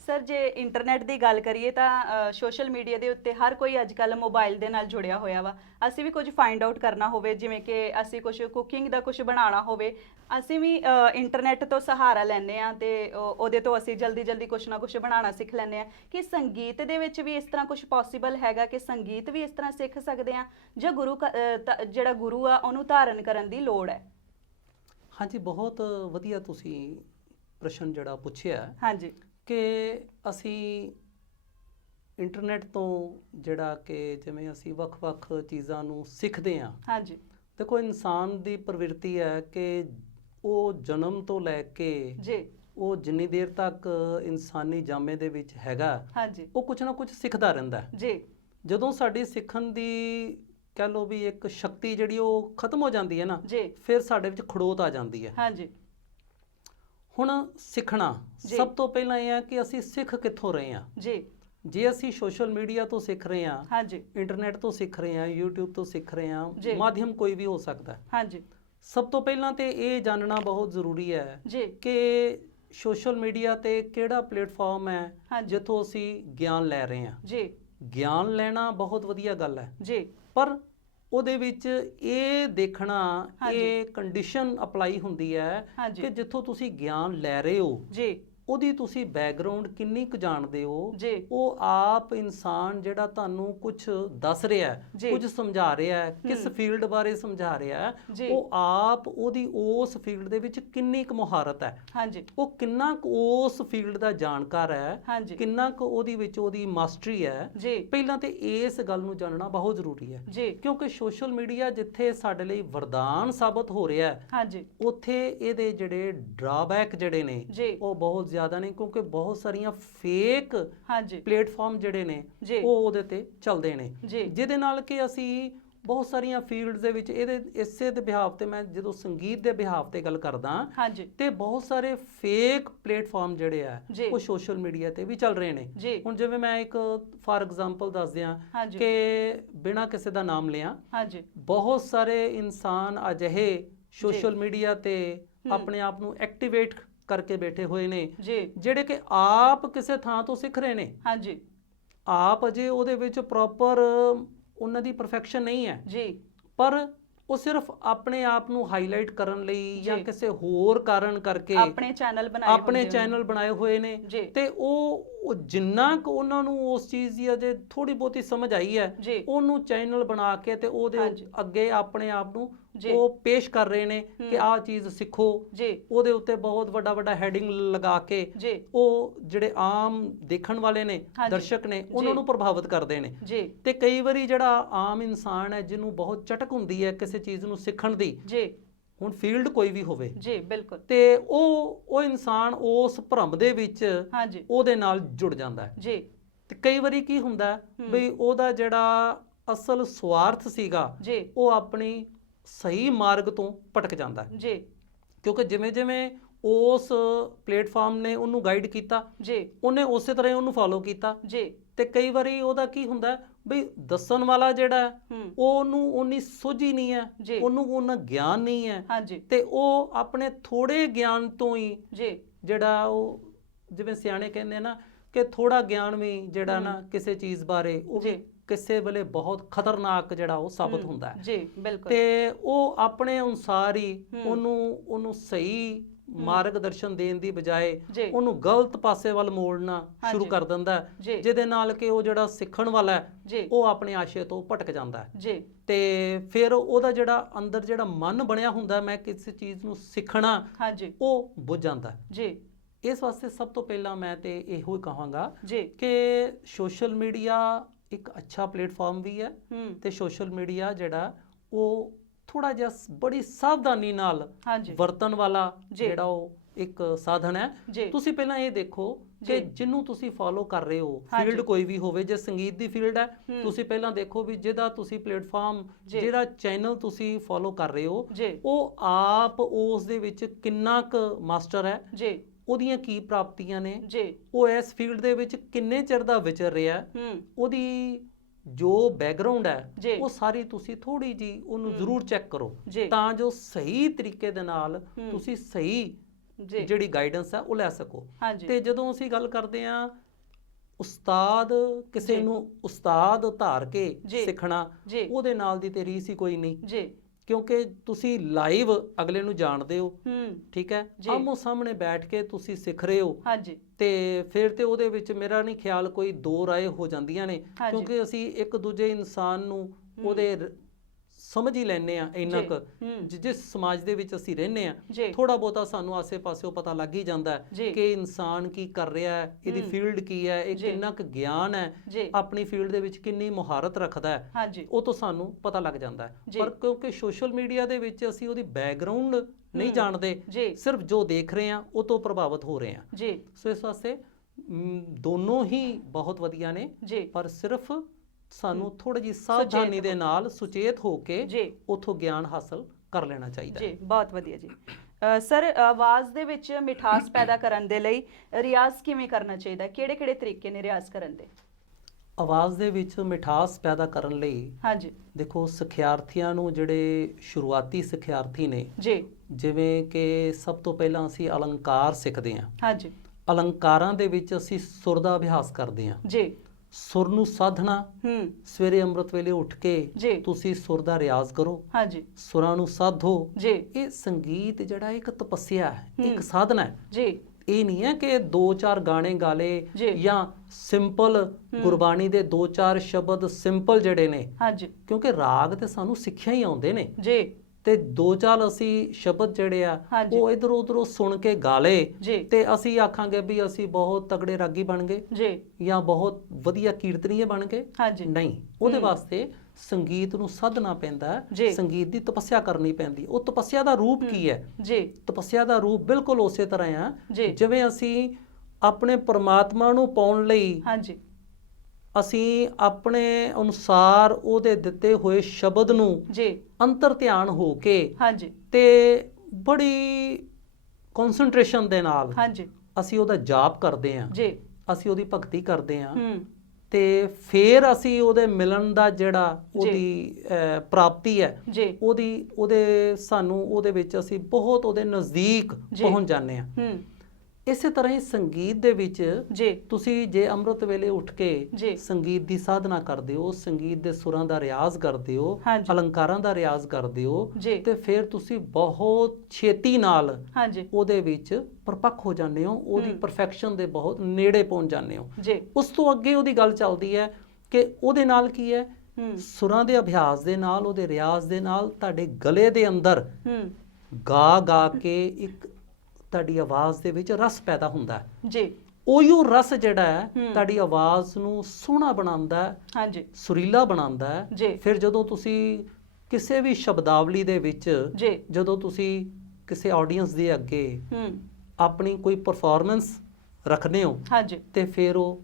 ਸਰ ਜੇ ਇੰਟਰਨੈਟ ਦੀ ਗੱਲ ਕਰੀਏ ਤਾਂ ਸੋਸ਼ਲ ਮੀਡੀਆ ਦੇ ਉੱਤੇ ਹਰ ਕੋਈ ਅੱਜ ਕੱਲ ਮੋਬਾਈਲ ਦੇ ਨਾਲ ਜੁੜਿਆ ਹੋਇਆ ਵਾ। ਅਸੀਂ ਵੀ ਕੁਝ ਫਾਈਂਡ ਆਊਟ ਕਰਨਾ ਹੋਵੇ, ਜਿਵੇਂ ਕਿ ਅਸੀਂ ਕੁਝ ਕੁਕਿੰਗ ਦਾ ਕੁਝ ਬਣਾਉਣਾ ਹੋਵੇ, ਅਸੀਂ ਵੀ ਇੰਟਰਨੈਟ ਤੋਂ ਸਹਾਰਾ ਲੈਂਦੇ ਆ ਤੇ ਉਹਦੇ ਤੋਂ ਅਸੀਂ ਜਲਦੀ ਕੁਝ ਨਾ ਕੁਝ ਬਣਾਉਣਾ ਸਿੱਖ ਲੈਂਦੇ ਆ। ਕਿ ਸੰਗੀਤ ਦੇ ਵਿੱਚ ਵੀ ਇਸ ਤਰ੍ਹਾਂ ਕੁਝ ਪੋਸੀਬਲ ਹੈਗਾ ਕਿ ਸੰਗੀਤ ਵੀ ਇਸ ਤਰ੍ਹਾਂ ਸਿੱਖ ਸਕਦੇ ਆ, ਜਾਂ ਜਿਹੜਾ ਗੁਰੂ ਆ ਉਹਨੂੰ ਧਾਰਨ ਕਰਨ ਦੀ ਲੋੜ ਹੈ? ਹਾਂਜੀ, ਬਹੁਤ ਵਧੀਆ ਤੁਸੀਂ ਪ੍ਰਸ਼ਨ ਜਿਹੜਾ ਪੁੱਛਿਆ ਹਾਂਜੀ ਕਿ ਅਸੀਂ ਇੰਟਰਨੈਟ ਤੋਂ ਜਿਹੜਾ ਕਿ ਜਿਵੇਂ ਅਸੀਂ ਵੱਖ-ਵੱਖ ਚੀਜ਼ਾਂ ਨੂੰ ਸਿੱਖਦੇ ਹਾਂ। ਹਾਂਜੀ ਦੇਖੋ, ਇਨਸਾਨ ਦੀ ਪ੍ਰਵਿਰਤੀ ਹੈ ਕਿ ਉਹ ਜਨਮ ਤੋਂ ਲੈ ਕੇ ਜੀ ਉਹ ਜਿੰਨੀ ਦੇਰ ਤੱਕ ਇਨਸਾਨੀ ਜਾਮੇ ਦੇ ਵਿੱਚ ਹੈਗਾ, ਹਾਂਜੀ ਉਹ ਕੁਝ ਨਾ ਕੁਝ ਸਿੱਖਦਾ ਰਹਿੰਦਾ ਹੈ। ਜੀ ਜਦੋਂ ਸਾਡੀ ਸਿੱਖਣ ਦੀ ਕਹਿ ਲਓ ਵੀ ਇੱਕ ਸ਼ਕਤੀ ਜਿਹੜੀ ਉਹ ਖਤਮ ਹੋ ਜਾਂਦੀ ਹੈ ਨਾ, ਜੀ ਫਿਰ ਸਾਡੇ ਵਿੱਚ ਖੜੋਤ ਆ ਜਾਂਦੀ ਹੈ। ਹਾਂਜੀ ਹੁਣ ਸਿੱਖਣਾ, ਜੀ। ਸਭ ਤੋਂ ਪਹਿਲਾਂ ਇਹ ਹੈ ਕਿ ਅਸੀਂ ਸਿੱਖ ਕਿੱਥੋਂ ਰਹੇ ਹਾਂ। ਜੀ ਜੇ ਅਸੀਂ ਸੋਸ਼ਲ ਮੀਡੀਆ ਤੋਂ ਸਿੱਖ ਰਹੇ ਹਾਂ, ਹਾਂਜੀ ਇੰਟਰਨੈਟ ਤੋਂ ਸਿੱਖ ਰਹੇ ਹਾਂ, YouTube ਤੋਂ ਸਿੱਖ ਰਹੇ ਜੀ। ਹਾਂ, ਮਾਧਿਅਮ ਕੋਈ ਵੀ ਹੋ ਸਕਦਾ ਹੈ। ਹਾਂਜੀ ਸਭ ਤੋਂ ਪਹਿਲਾਂ ਤੇ ਇਹ ਜਾਣਨਾ ਬਹੁਤ ਜ਼ਰੂਰੀ ਹੈ ਜੀ ਕਿ ਸੋਸ਼ਲ ਮੀਡੀਆ ਤੇ ਕਿਹੜਾ ਪਲੇਟਫਾਰਮ ਹੈ ਹਾਂਜੀ ਜਿੱਥੋਂ ਅਸੀਂ ਗਿਆਨ ਲੈ ਰਹੇ ਹਾਂ। ਜੀ ਗਿਆਨ ਲੈਣਾ ਬਹੁਤ ਵਧੀਆ ਗੱਲ ਹੈ, ਜੀ ਪਰ ਉਹਦੇ ਵਿੱਚ ਇਹ ਦੇਖਣਾ, ਹਾਂਜੀ। ਇਹ ਕੰਡੀਸ਼ਨ ਅਪਲਾਈ ਹੁੰਦੀ ਹੈ ਹਾਂਜੀ। ਕਿ ਜਿੱਥੋਂ ਤੁਸੀਂ ਗਿਆਨ ਲੈ ਰਹੇ ਹੋ ਜੀ ਉਹਦੀ ਤੁਸੀਂ ਬੈਕਗ੍ਰਾਉਂਡ ਕਿੰਨੀ ਕੁ ਜਾਣਦੇ ਹੋ। ਜੀ ਉਹ ਆਪ ਇਨਸਾਨ ਜਿਹੜਾ ਤੁਹਾਨੂੰ ਕੁਝ ਦੱਸ ਰਿਹਾ ਹੈ, ਜੀ। ਕੁਝ ਸਮਝਾ ਰਿਹਾ ਹੈ, ਕਿਸ ਫੀਲਡ ਬਾਰੇ ਸਮਝਾ ਰਿਹਾ ਹੈ, ਜੀ। ਉਹ ਆਪ ਉਹਦੀ ਉਸ ਫੀਲਡ ਦੇ ਵਿੱਚ ਕਿੰਨੀ ਕੁ ਮੁਹਾਰਤ ਹੈ, ਹਾਂਜੀ ਉਹ ਕਿੰਨਾ ਕੁ ਉਸ ਫੀਲਡ ਦਾ ਜਾਣਕਾਰ ਹੈ, ਹਾਂਜੀ ਕਿੰਨਾ ਕੁ ਉਹਦੀ ਵਿੱਚ ਉਹਦੀ ਮਾਸਟਰੀ ਹੈ। ਜੀ ਪਹਿਲਾਂ ਤੇ ਇਸ ਗੱਲ ਨੂੰ ਜਾਣਨਾ ਬਹੁਤ ਜ਼ਰੂਰੀ ਹੈ, ਜੀ ਕਿਉਂਕਿ ਸੋਸ਼ਲ ਮੀਡੀਆ ਜਿੱਥੇ ਸਾਡੇ ਲਈ ਵਰਦਾਨ ਸਾਬਤ ਹੋ ਰਿਹਾ ਹੈ, ਹਾਂਜੀ ਉੱਥੇ ਇਹਦੇ ਜਿਹੜੇ ਡਰਾਬੈਕ ਜਿਹੜੇ ਨੇ ਜੀ ਉਹ ਬਹੁਤ ਜ਼ਿਆਦਾ ਨੇ, ਕਿਉਂਕਿ ਬਹੁਤ ਸਾਰੀਆਂ ਫੇਕ ਹਾਂਜੀ ਪਲੇਟਫਾਰਮ ਜਿਹੜੇ ਨੇ ਜੀ ਉਹ ਉਹਦੇ ਤੇ ਚੱਲਦੇ ਨੇ, ਜੀ ਜਿਹਦੇ ਨਾਲ ਕਿ ਅਸੀਂ ਬਹੁਤ ਸਾਰੀਆਂ ਫੀਲਡਸ ਦੇ ਵਿੱਚ ਇਸੇ ਦੇ ਬਿਹਾਫ ਤੇ, ਮੈਂ ਜਦੋਂ ਸੰਗੀਤ ਦੇ ਬਿਹਾਫ ਤੇ ਗੱਲ ਕਰਦਾ ਹਾਂਜੀ ਤੇ ਬਹੁਤ ਸਾਰੇ ਫੇਕ ਪਲੇਟਫਾਰਮ ਜਿਹੜੇ ਆ ਜੀ। ਉਹ ਸੋਸ਼ਲ ਮੀਡੀਆ ਤੇ ਵੀ ਚੱਲ ਰਹੇ ਨੇ। ਜੀ ਹੁਣ ਜਿਵੇਂ ਮੈਂ ਇੱਕ ਫਾਰ ਐਗਜ਼ਾਮਪਲ ਦੱਸ ਦਿਆਂ ਹਾਂਜੀ ਕਿ ਬਿਨਾਂ ਕਿਸੇ ਦਾ ਨਾਮ ਲਿਆ, ਹਾਂਜੀ ਬਹੁਤ ਸਾਰੇ ਇਨਸਾਨ ਅਜਿਹੇ ਸੋਸ਼ਲ ਮੀਡੀਆ ਤੇ ਆਪਣੇ ਆਪ ਨੂੰ ਐਕਟੀਵੇਟ ਕਰਕੇ ਬੈਠੇ ਹੋਏ ਨੇ, ਜੀ ਜਿਹੜੇ ਕਿ ਆਪ ਕਿਸੇ ਥਾਂ ਤੋਂ ਸਿੱਖ ਰਹੇ ਨੇ, ਹਾਂਜੀ ਆਪ ਅਜੇ ਉਹਦੇ ਵਿੱਚ ਪ੍ਰੋਪਰ ਉਹਨਾਂ ਦੀ ਪਰਫੈਕਸ਼ਨ ਨਹੀਂ ਹੈ, ਜੀ ਪਰ ਉਹ ਸਿਰਫ ਆਪਣੇ ਆਪ ਨੂੰ ਹਾਈਲਾਈਟ ਕਰਨ ਲਈ ਜਾਂ ਜੀ। ਕਿਸੇ ਹੋਰ ਕਾਰਨ ਕਰਕੇ ਆਪਣੇ ਚੈਨਲ ਬਣਾਏ ਆਪਣੇ ਹੁੰਦੇ ਚੈਨਲ ਬਣਾਏ ਹੋਏ ਨੇ। ਜੀ। ਤੇ ਉਹ ਜਿੰਨਾ ਕੁ ਉਹਨਾਂ ਨੂੰ ਉਸ ਚੀਜ਼ ਦੀ ਅਜੇ ਥੋੜੀ ਬਹੁਤੀ ਸਮਝ ਆਈ ਹੈ, ਜੀ ਉਹਨੂੰ ਚੈਨਲ ਬਣਾ ਕੇ ਤੇ ਉਹਦੇ ਹਾਂਜੀ। ਅੱਗੇ ਆਪਣੇ ਆਪ ਨੂੰ ਜੀ। ਉਹ ਪੇਸ਼ ਕਰ ਰਹੇ ਨੇ ਕਿ ਆਹ ਚੀਜ਼ ਸਿੱਖੋ। ਜੀ ਉਹਦੇ ਉੱਤੇ ਬਹੁਤ ਵੱਡਾ ਵੱਡਾ ਹੈਡਿੰਗ ਲਗਾ ਕੇ ਜੀ ਉਹ ਜਿਹੜੇ ਆਮ ਦੇਖਣ ਵਾਲੇ ਨੇ, ਹਾਂਜੀ। ਦਰਸ਼ਕ ਨੇ, ਉਹਨਾਂ ਜੀ। ਨੂੰ ਪ੍ਰਭਾਵਿਤ ਕਰਦੇ ਨੇ। ਜੀ ਤੇ ਕਈ ਵਾਰੀ ਜਿਹੜਾ ਆਮ ਇਨਸਾਨ ਹੈ, ਜਿਹਨੂੰ ਬਹੁਤ ਚਟਕ ਹੁੰਦੀ ਹੈ ਕਿਸੇ ਚੀਜ਼ ਨੂੰ ਸਿੱਖਣ ਦੀ, ਜੀ ਹੁਣ ਫੀਲਡ ਕੋਈ ਵੀ ਹੋਵੇ, ਜੀ ਬਿਲਕੁਲ ਤੇ ਉਹ ਇਨਸਾਨ ਉਸ ਭਰਮ ਦੇ ਵਿੱਚ ਹਾਂਜੀ ਉਹਦੇ ਨਾਲ ਜੁੜ ਜਾਂਦਾ ਹੈ। ਜੀ ਤੇ ਕਈ ਵਾਰੀ ਕੀ ਹੁੰਦਾ ਬਈ ਉਹਦਾ ਜਿਹੜਾ ਅਸਲ ਸਵਾਰਥ ਸੀਗਾ ਜੀ ਉਹ ਆਪਣੀ ਸਹੀ ਮਾਰਗ ਤੋਂ ਭਟਕ ਜਾਂਦਾ ਹੈ, ਜੀ ਕਿਉਂਕਿ ਜਿਵੇਂ ਜਿਵੇਂ ਉਸ ਪਲੇਟਫਾਰਮ ਨੇ ਉਹਨੂੰ ਗਾਈਡ ਕੀਤਾ, ਜੀ ਉਹਨੇ ਉਸੇ ਤਰ੍ਹਾਂ ਹੀ ਉਹਨੂੰ ਫਾਲੋ ਕੀਤਾ। ਜੀ ਤੇ ਕਈ ਵਾਰੀ ਉਹਦਾ ਕੀ ਹੁੰਦਾ ਬਈ ਦੱਸਣ ਵਾਲਾ ਜਿਹੜਾ ਹੈ, ਉਹਨੂੰ ਉਨੀ ਸੋਝੀ ਨਹੀਂ ਹੈ, ਜੀ। ਉਹਨੂੰ ਉਹਨਾਂ ਗਿਆਨ ਨਹੀਂ ਹੈ, ਹਾਂਜੀ ਤੇ ਉਹ ਆਪਣੇ ਥੋੜੇ ਗਿਆਨ ਤੋਂ ਹੀ ਜੀ ਜਿਹੜਾ ਉਹ, ਜਿਵੇਂ ਸਿਆਣੇ ਕਹਿੰਦੇ ਆ ਨਾ ਕਿ ਥੋੜਾ ਗਿਆਨ ਵੀ ਜਿਹੜਾ ਨਾ ਕਿਸੇ ਚੀਜ਼ ਬਾਰੇ ਉਹ ਵੀ ਜੀ। ਕਿਸੇ ਵੇਲੇ ਬਹੁਤ ਖਤਰਨਾਕ ਜਿਹੜਾ ਉਹ ਸਾਬਤ ਹੁੰਦਾ ਹੈ। ਜੀ ਬਿਲਕੁਲ ਤੇ ਉਹ ਆਪਣੇ ਅਨੁਸਾਰ ਹੀ ਉਹਨੂੰ ਸਹੀ ਮਾਰਗਦਰਸ਼ਨ ਦੇਣ ਦੀ ਬਜਾਏ ਜੀ। ਉਹਨੂੰ ਗਲਤ ਪਾਸੇ ਵੱਲ ਮੋੜਨਾ ਸ਼ੁਰੂ ਹਾਂਜੀ। ਕਰ ਦਿੰਦਾ ਹੈ, ਜੀ। ਜਿਹਦੇ ਨਾਲ ਕਿ ਉਹ ਜਿਹੜਾ ਸਿੱਖਣ ਵਾਲਾ ਹੈ ਜੀ ਉਹ ਆਪਣੇ ਆਸ਼ੇ ਤੋਂ ਭਟਕ ਜਾਂਦਾ ਹੈ। ਜੀ ਤੇ ਫਿਰ ਉਹਦਾ ਜਿਹੜਾ ਅੰਦਰ ਜਿਹੜਾ ਮਨ ਬਣਿਆ ਹੁੰਦਾ ਮੈਂ ਕਿਸੇ ਚੀਜ਼ ਨੂੰ ਸਿੱਖਣਾ, ਹਾਂਜੀ ਉਹ ਬੁੱਝ ਜਾਂਦਾ ਹੈ। ਜੀ ਇਸ ਵਾਸਤੇ ਸਭ ਤੋਂ ਪਹਿਲਾਂ ਮੈਂ ਤੇ ਇਹੋ ਹੀ ਕਹਾਂਗਾ ਜੀ ਕਿ ਸੋਸ਼ਲ ਮੀਡੀਆ ਇੱਕ ਅੱਛਾ ਪਲੇਟਫਾਰਮ ਵੀ ਹੈ, ਤੇ ਸੋਸ਼ਲ ਮੀਡੀਆ ਜਿਹੜਾ ਉਹ ਥੋੜਾ ਜਿਹਾ ਬੜੀ ਸਾਵਧਾਨੀ ਨਾਲ ਹਾਂਜੀ ਵਰਤਣ ਵਾਲਾ ਜੀ। ਜਿਹੜਾ ਉਹ ਇੱਕ ਸਾਧਨ ਹੈ। ਜੀ ਤੁਸੀਂ ਪਹਿਲਾਂ ਇਹ ਦੇਖੋ ਕਿ ਜੀ। ਜਿਹਨੂੰ ਤੁਸੀਂ ਫਾਲੋ ਕਰ ਰਹੇ ਹੋ, ਹਾਂਜੀ। ਫੀਲਡ ਕੋਈ ਵੀ ਹੋਵੇ, ਜੇ ਸੰਗੀਤ ਦੀ ਫੀਲਡ ਹੈ, ਤੁਸੀਂ ਪਹਿਲਾਂ ਦੇਖੋ ਵੀ ਜਿਹਦਾ ਤੁਸੀਂ ਪਲੇਟਫਾਰਮ, ਜੀ। ਜਿਹੜਾ ਚੈਨਲ ਤੁਸੀਂ ਫਾਲੋ ਕਰ ਰਹੇ ਹੋ, ਜੀ ਉਹ ਆਪ ਉਸ ਦੇ ਵਿੱਚ ਕਿੰਨਾ ਕੁ ਮਾਸਟਰ ਹੈ, ਜੀ ਉਹਦੀਆਂ ਕੀ ਪ੍ਰਾਪਤੀਆਂ ਨੇ, ਜੀ ਉਹ ਇਸ ਫੀਲਡ ਦੇ ਵਿੱਚ ਕਿੰਨੇ ਚਿਰ ਦਾ ਵਿਚਰ ਰਿਹਾ, ਉਹਦੀ ਜੋ ਬੈਕਗ੍ਰਾਉਂਡ ਹੈ ਜੀ। ਉਹ ਸਾਰੀ ਤੁਸੀਂ ਥੋੜੀ ਜੀ ਉਹਨੂੰ ਜ਼ਰੂਰ ਚੈੱਕ ਕਰੋ, ਜੀ ਤਾਂ ਜੋ ਸਹੀ ਤਰੀਕੇ ਦੇ ਨਾਲ ਤੁਸੀਂ ਸਹੀ ਜੀ ਜਿਹੜੀ ਗਾਈਡੈਂਸ ਹੈ ਉਹ ਲੈ ਸਕੋ। ਹਾਂਜੀ ਤੇ ਜਦੋਂ ਅਸੀਂ ਗੱਲ ਕਰਦੇ ਹਾਂ ਉਸਤਾਦ, ਕਿਸੇ ਜੀ। ਨੂੰ ਉਸਤਾਦ ਧਾਰ ਕੇ ਜੀ। ਸਿੱਖਣਾ, ਜੀ ਉਹਦੇ ਨਾਲ ਦੀ ਤੇ ਰੀਸ ਹੀ ਕੋਈ ਨਹੀਂ, ਜੀ ਕਿਉਂਕਿ ਤੁਸੀਂ ਲਾਈਵ ਅਗਲੇ ਨੂੰ ਜਾਣਦੇ ਹੋ, ਠੀਕ ਹੈ, ਜੀ। ਆਮੋ ਸਾਹਮਣੇ ਬੈਠ ਕੇ ਤੁਸੀਂ ਸਿੱਖ ਰਹੇ ਹੋ, ਹਾਂਜੀ ਤੇ ਫਿਰ ਤੇ ਉਹਦੇ ਵਿੱਚ ਮੇਰਾ ਨਹੀਂ ਖਿਆਲ ਕੋਈ ਦੋ ਰਾਏ ਹੋ ਜਾਂਦੀਆਂ ਨੇ, ਹਾਂਜੀ। ਕਿਉਂਕਿ ਅਸੀਂ ਇੱਕ ਦੂਜੇ ਇਨਸਾਨ ਨੂੰ ਉਹਦੇ ਸਮਝ ਹੀ ਲੈਂਦੇ ਆ ਇੰਨਾ ਕੁ, ਜਿਸ ਸਮਾਜ ਦੇ ਵਿੱਚ ਅਸੀਂ ਰਹਿੰਦੇ ਆ, ਜੀ ਥੋੜਾ ਬਹੁਤਾ ਸਾਨੂੰ ਆਸੇ-ਪਾਸਿਓਂ ਪਤਾ ਲੱਗ ਹੀ ਜਾਂਦਾ ਹੈ ਜੀ। ਕਿ ਇਨਸਾਨ ਕੀ ਕਰ ਰਿਹਾ ਹੈ, ਇਹਦੀ ਫੀਲਡ ਕੀ ਹੈ, ਇਹ ਜੀ। ਕਿੰਨਾ ਕੁ ਗਿਆਨ ਹੈ, ਜੀ ਆਪਣੀ ਫੀਲਡ ਦੇ ਵਿੱਚ ਕਿੰਨੀ ਮੁਹਾਰਤ ਰੱਖਦਾ ਹੈ, ਹਾਂਜੀ ਉਹ ਤੋਂ ਸਾਨੂੰ ਪਤਾ ਲੱਗ ਜਾਂਦਾ ਹੈ। ਜੀ। ਪਰ ਕਿਉਂਕਿ ਸੋਸ਼ਲ ਮੀਡੀਆ ਦੇ ਵਿੱਚ ਅਸੀਂ ਉਹਦੀ ਬੈਕਗ੍ਰਾਉਂਡ ਨਹੀਂ ਜਾਣਦੇ, ਜੀ ਸਿਰਫ ਜੋ ਦੇਖ ਰਹੇ ਹਾਂ ਉਹ ਤੋਂ ਪ੍ਰਭਾਵਿਤ ਹੋ ਰਹੇ ਹਾਂ। ਜੀ ਸੋ ਇਸ ਵਾਸਤੇ ਦੋਨੋਂ ਹੀ ਬਹੁਤ ਵਧੀਆ ਨੇ, ਜੀ ਪਰ ਸਿਰਫ ਸਾਨੂੰ ਥੋੜੀ ਜਿਹੀ ਸਾਵਧਾਨੀ ਦੇ ਨਾਲ ਸੁਚੇਤ ਹੋ ਕੇ ਜੀ ਉਥੋਂ ਗਿਆਨ ਹਾਸਲ ਕਰ ਲੈਣਾ ਚਾਹੀਦਾ ਜੀ ਬਹੁਤ ਵਧੀਆ ਜੀ। ਸਰ ਆਵਾਜ਼ ਦੇ ਵਿੱਚ ਮਿਠਾਸ ਪੈਦਾ ਕਰਨ ਦੇ ਲਈ ਰਿਆਜ਼ ਕਿਵੇਂ ਕਰਨਾ ਚਾਹੀਦਾ, ਕਿਹੜੇ-ਕਿਹੜੇ ਤਰੀਕੇ ਨੇ ਰਿਆਜ਼ ਕਰਨ ਦੇ? ਆਵਾਜ਼ ਦੇ ਵਿੱਚ ਮਿਠਾਸ ਪੈਦਾ ਕਰਨ ਲਈ ਹਾਂਜੀ ਦੇਖੋ, ਸਿਖਿਆਰਥੀਆਂ ਨੂੰ, ਜਿਹੜੇ ਸ਼ੁਰੂਆਤੀ ਸਿਖਿਆਰਥੀ ਨੇ, ਜੀ ਜਿਵੇਂ ਕਿ ਸਭ ਤੋਂ ਪਹਿਲਾਂ ਅਸੀਂ ਅਲੰਕਾਰ ਸਿੱਖਦੇ ਹਾਂ। ਹਾਂਜੀ ਅਲੰਕਾਰਾਂ ਦੇ ਵਿੱਚ ਅਸੀਂ ਸੁਰ ਦਾ ਅਭਿਆਸ ਕਰਦੇ ਹਾਂ। ਜੀ ਸੁਰ ਨੂੰ ਸਾਧਣਾ, ਸਵੇਰੇ ਅੰਮ੍ਰਿਤ ਵੇਲੇ ਉੱਠ ਕੇ ਜੀ ਤੁਸੀਂ ਸੁਰ ਦਾ ਰਿਆਜ਼ ਕਰੋ, ਹਾਂਜੀ ਸੁਰਾਂ ਨੂੰ ਸਾਧੋ। ਜੀ ਇਹ ਸੰਗੀਤ ਜਿਹੜਾ ਇੱਕ ਤਪੱਸਿਆ ਹੈ, ਇੱਕ ਸਾਧਨਾ ਹੈ। ਜੀ ਇਹ ਨਹੀਂ ਹੈ ਕਿ 2-4 ਗਾਣੇ ਗਾ ਲਏ ਜੀ ਜਾਂ ਸਿੰਪਲ ਗੁਰਬਾਣੀ ਦੇ 2-4 ਸ਼ਬਦ ਸਿੰਪਲ ਜਿਹੜੇ ਨੇ, ਹਾਂਜੀ ਕਿਉਂਕਿ ਰਾਗ ਤੇ ਸਾਨੂੰ ਸਿੱਖਿਆ ਹੀ ਆਉਂਦੇ ਨੇ, ਜੀ ਤੇ 2-4 ਅਸੀਂ ਸ਼ਬਦ ਜਿਹੜੇ ਆ ਹਾਂਜੀ ਉਹ ਇਧਰੋਂ ਉਧਰੋਂ ਸੁਣ ਕੇ ਗਾ ਲਏ ਜੀ ਤੇ ਅਸੀਂ ਆਖਾਂਗੇ ਵੀ ਅਸੀਂ ਬਹੁਤ ਤਗੜੇ ਰਾਗੀ ਬਣ ਗਏ ਜੀ ਜਾਂ ਬਹੁਤ ਵਧੀਆ ਕੀਰਤਨੀਏ ਬਣ ਗਏ। ਹਾਂਜੀ ਨਹੀਂ, ਉਹਦੇ ਵਾਸਤੇ ਸੰਗੀਤ ਨੂੰ ਸਾਧਨਾ ਪੈਂਦਾ ਜੀ। ਹੈ, ਸੰਗੀਤ ਦੀ ਤਪੱਸਿਆ ਕਰਨੀ ਪੈਂਦੀ। ਉਹ ਤਪੱਸਿਆ ਦਾ ਰੂਪ ਕੀ ਹੈ? ਜੀ ਤਪੱਸਿਆ ਦਾ ਰੂਪ ਬਿਲਕੁਲ ਉਸੇ ਤਰ੍ਹਾਂ ਆ ਜੀ ਜਿਵੇਂ ਅਸੀਂ ਆਪਣੇ ਪਰਮਾਤਮਾ ਨੂੰ ਪਾਉਣ ਲਈ ਹਾਂਜੀ ਅਸੀਂ ਆਪਣੇ ਅਨੁਸਾਰ ਉਹਦੇ ਦਿੱਤੇ ਹੋਏ ਸ਼ਬਦ ਨੂੰ ਜੀ ਅੰਤਰ ਧਿਆਨ ਹੋ ਕੇ ਹਾਂਜੀ ਤੇ ਬੜੀ ਕਨਸੈਂਟਰੇਸ਼ਨ ਦੇ ਨਾਲ ਹਾਂਜੀ ਅਸੀਂ ਉਹਦਾ ਜਾਪ ਕਰਦੇ ਹਾਂ, ਜੀ ਅਸੀਂ ਉਹਦੀ ਭਗਤੀ ਕਰਦੇ ਹਾਂ, ਹੂੰ ਤੇ ਫਿਰ ਅਸੀਂ ਉਹਦੇ ਮਿਲਣ ਦਾ ਜਿਹੜਾ ਉਹਦੀ ਪ੍ਰਾਪਤੀ ਹੈ, ਜੀ ਉਹਦੇ ਸਾਨੂੰ ਉਹਦੇ ਵਿੱਚ ਅਸੀਂ ਬਹੁਤ ਉਹਦੇ ਨਜ਼ਦੀਕ ਪਹੁੰਚ ਜਾਂਦੇ ਹਾਂ। ਹੂੰ ਇਸੇ ਤਰ੍ਹਾਂ ਹੀ ਸੰਗੀਤ ਦੇ ਵਿੱਚ ਜੀ ਤੁਸੀਂ ਜੇ ਅੰਮ੍ਰਿਤ ਵੇਲੇ ਉੱਠ ਕੇ ਜੀ ਸੰਗੀਤ ਦੀ ਸਾਧਨਾ ਕਰਦੇ ਹੋ, ਸੰਗੀਤ ਦੇ ਸੁਰਾਂ ਦਾ ਰਿਆਜ਼ ਕਰਦੇ ਹੋ, ਹਾਂਜੀ ਅਲੰਕਾਰਾਂ ਦਾ ਰਿਆਜ਼ ਕਰਦੇ ਹੋ, ਜੀ ਤੇ ਫਿਰ ਤੁਸੀਂ ਬਹੁਤ ਛੇਤੀ ਨਾਲ ਹਾਂਜੀ ਉਹਦੇ ਵਿੱਚ ਪਰਪੱਕ ਹੋ ਜਾਂਦੇ ਹੋ, ਉਹਦੀ ਪਰਫੈਕਸ਼ਨ ਦੇ ਬਹੁਤ ਨੇੜੇ ਪਹੁੰਚ ਜਾਂਦੇ ਹੋ। ਜੀ ਉਸ ਤੋਂ ਅੱਗੇ ਉਹਦੀ ਗੱਲ ਚੱਲਦੀ ਹੈ ਕਿ ਉਹਦੇ ਨਾਲ ਕੀ ਹੈ, ਸੁਰਾਂ ਦੇ ਅਭਿਆਸ ਦੇ ਨਾਲ, ਉਹਦੇ ਰਿਆਜ਼ ਦੇ ਨਾਲ ਤੁਹਾਡੇ ਗਲੇ ਦੇ ਅੰਦਰ ਗਾ ਗਾ ਕੇ ਇੱਕ ਤੁਹਾਡੀ ਆਵਾਜ਼ ਦੇ ਵਿੱਚ ਰਸ ਪੈਦਾ ਹੁੰਦਾ ਹੈ। ਜੀ ਉਹੀਓ ਰਸ ਜਿਹੜਾ ਹੈ ਤੁਹਾਡੀ ਆਵਾਜ਼ ਨੂੰ ਸੋਹਣਾ ਬਣਾਉਂਦਾ ਹੈ, ਹਾਂਜੀ ਸੁਰੀਲਾ ਬਣਾਉਂਦਾ ਹੈ। ਜੀ ਫਿਰ ਜਦੋਂ ਤੁਸੀਂ ਕਿਸੇ ਵੀ ਸ਼ਬਦਾਵਲੀ ਦੇ ਵਿੱਚ ਜੀ ਜਦੋਂ ਤੁਸੀਂ ਕਿਸੇ ਆਡੀਅנס ਦੇ ਅੱਗੇ ਆਪਣੀ ਕੋਈ ਪਰਫਾਰਮੈਂਸ ਰੱਖਦੇ ਹੋ ਹਾਂਜੀ ਤੇ ਫਿਰ ਉਹ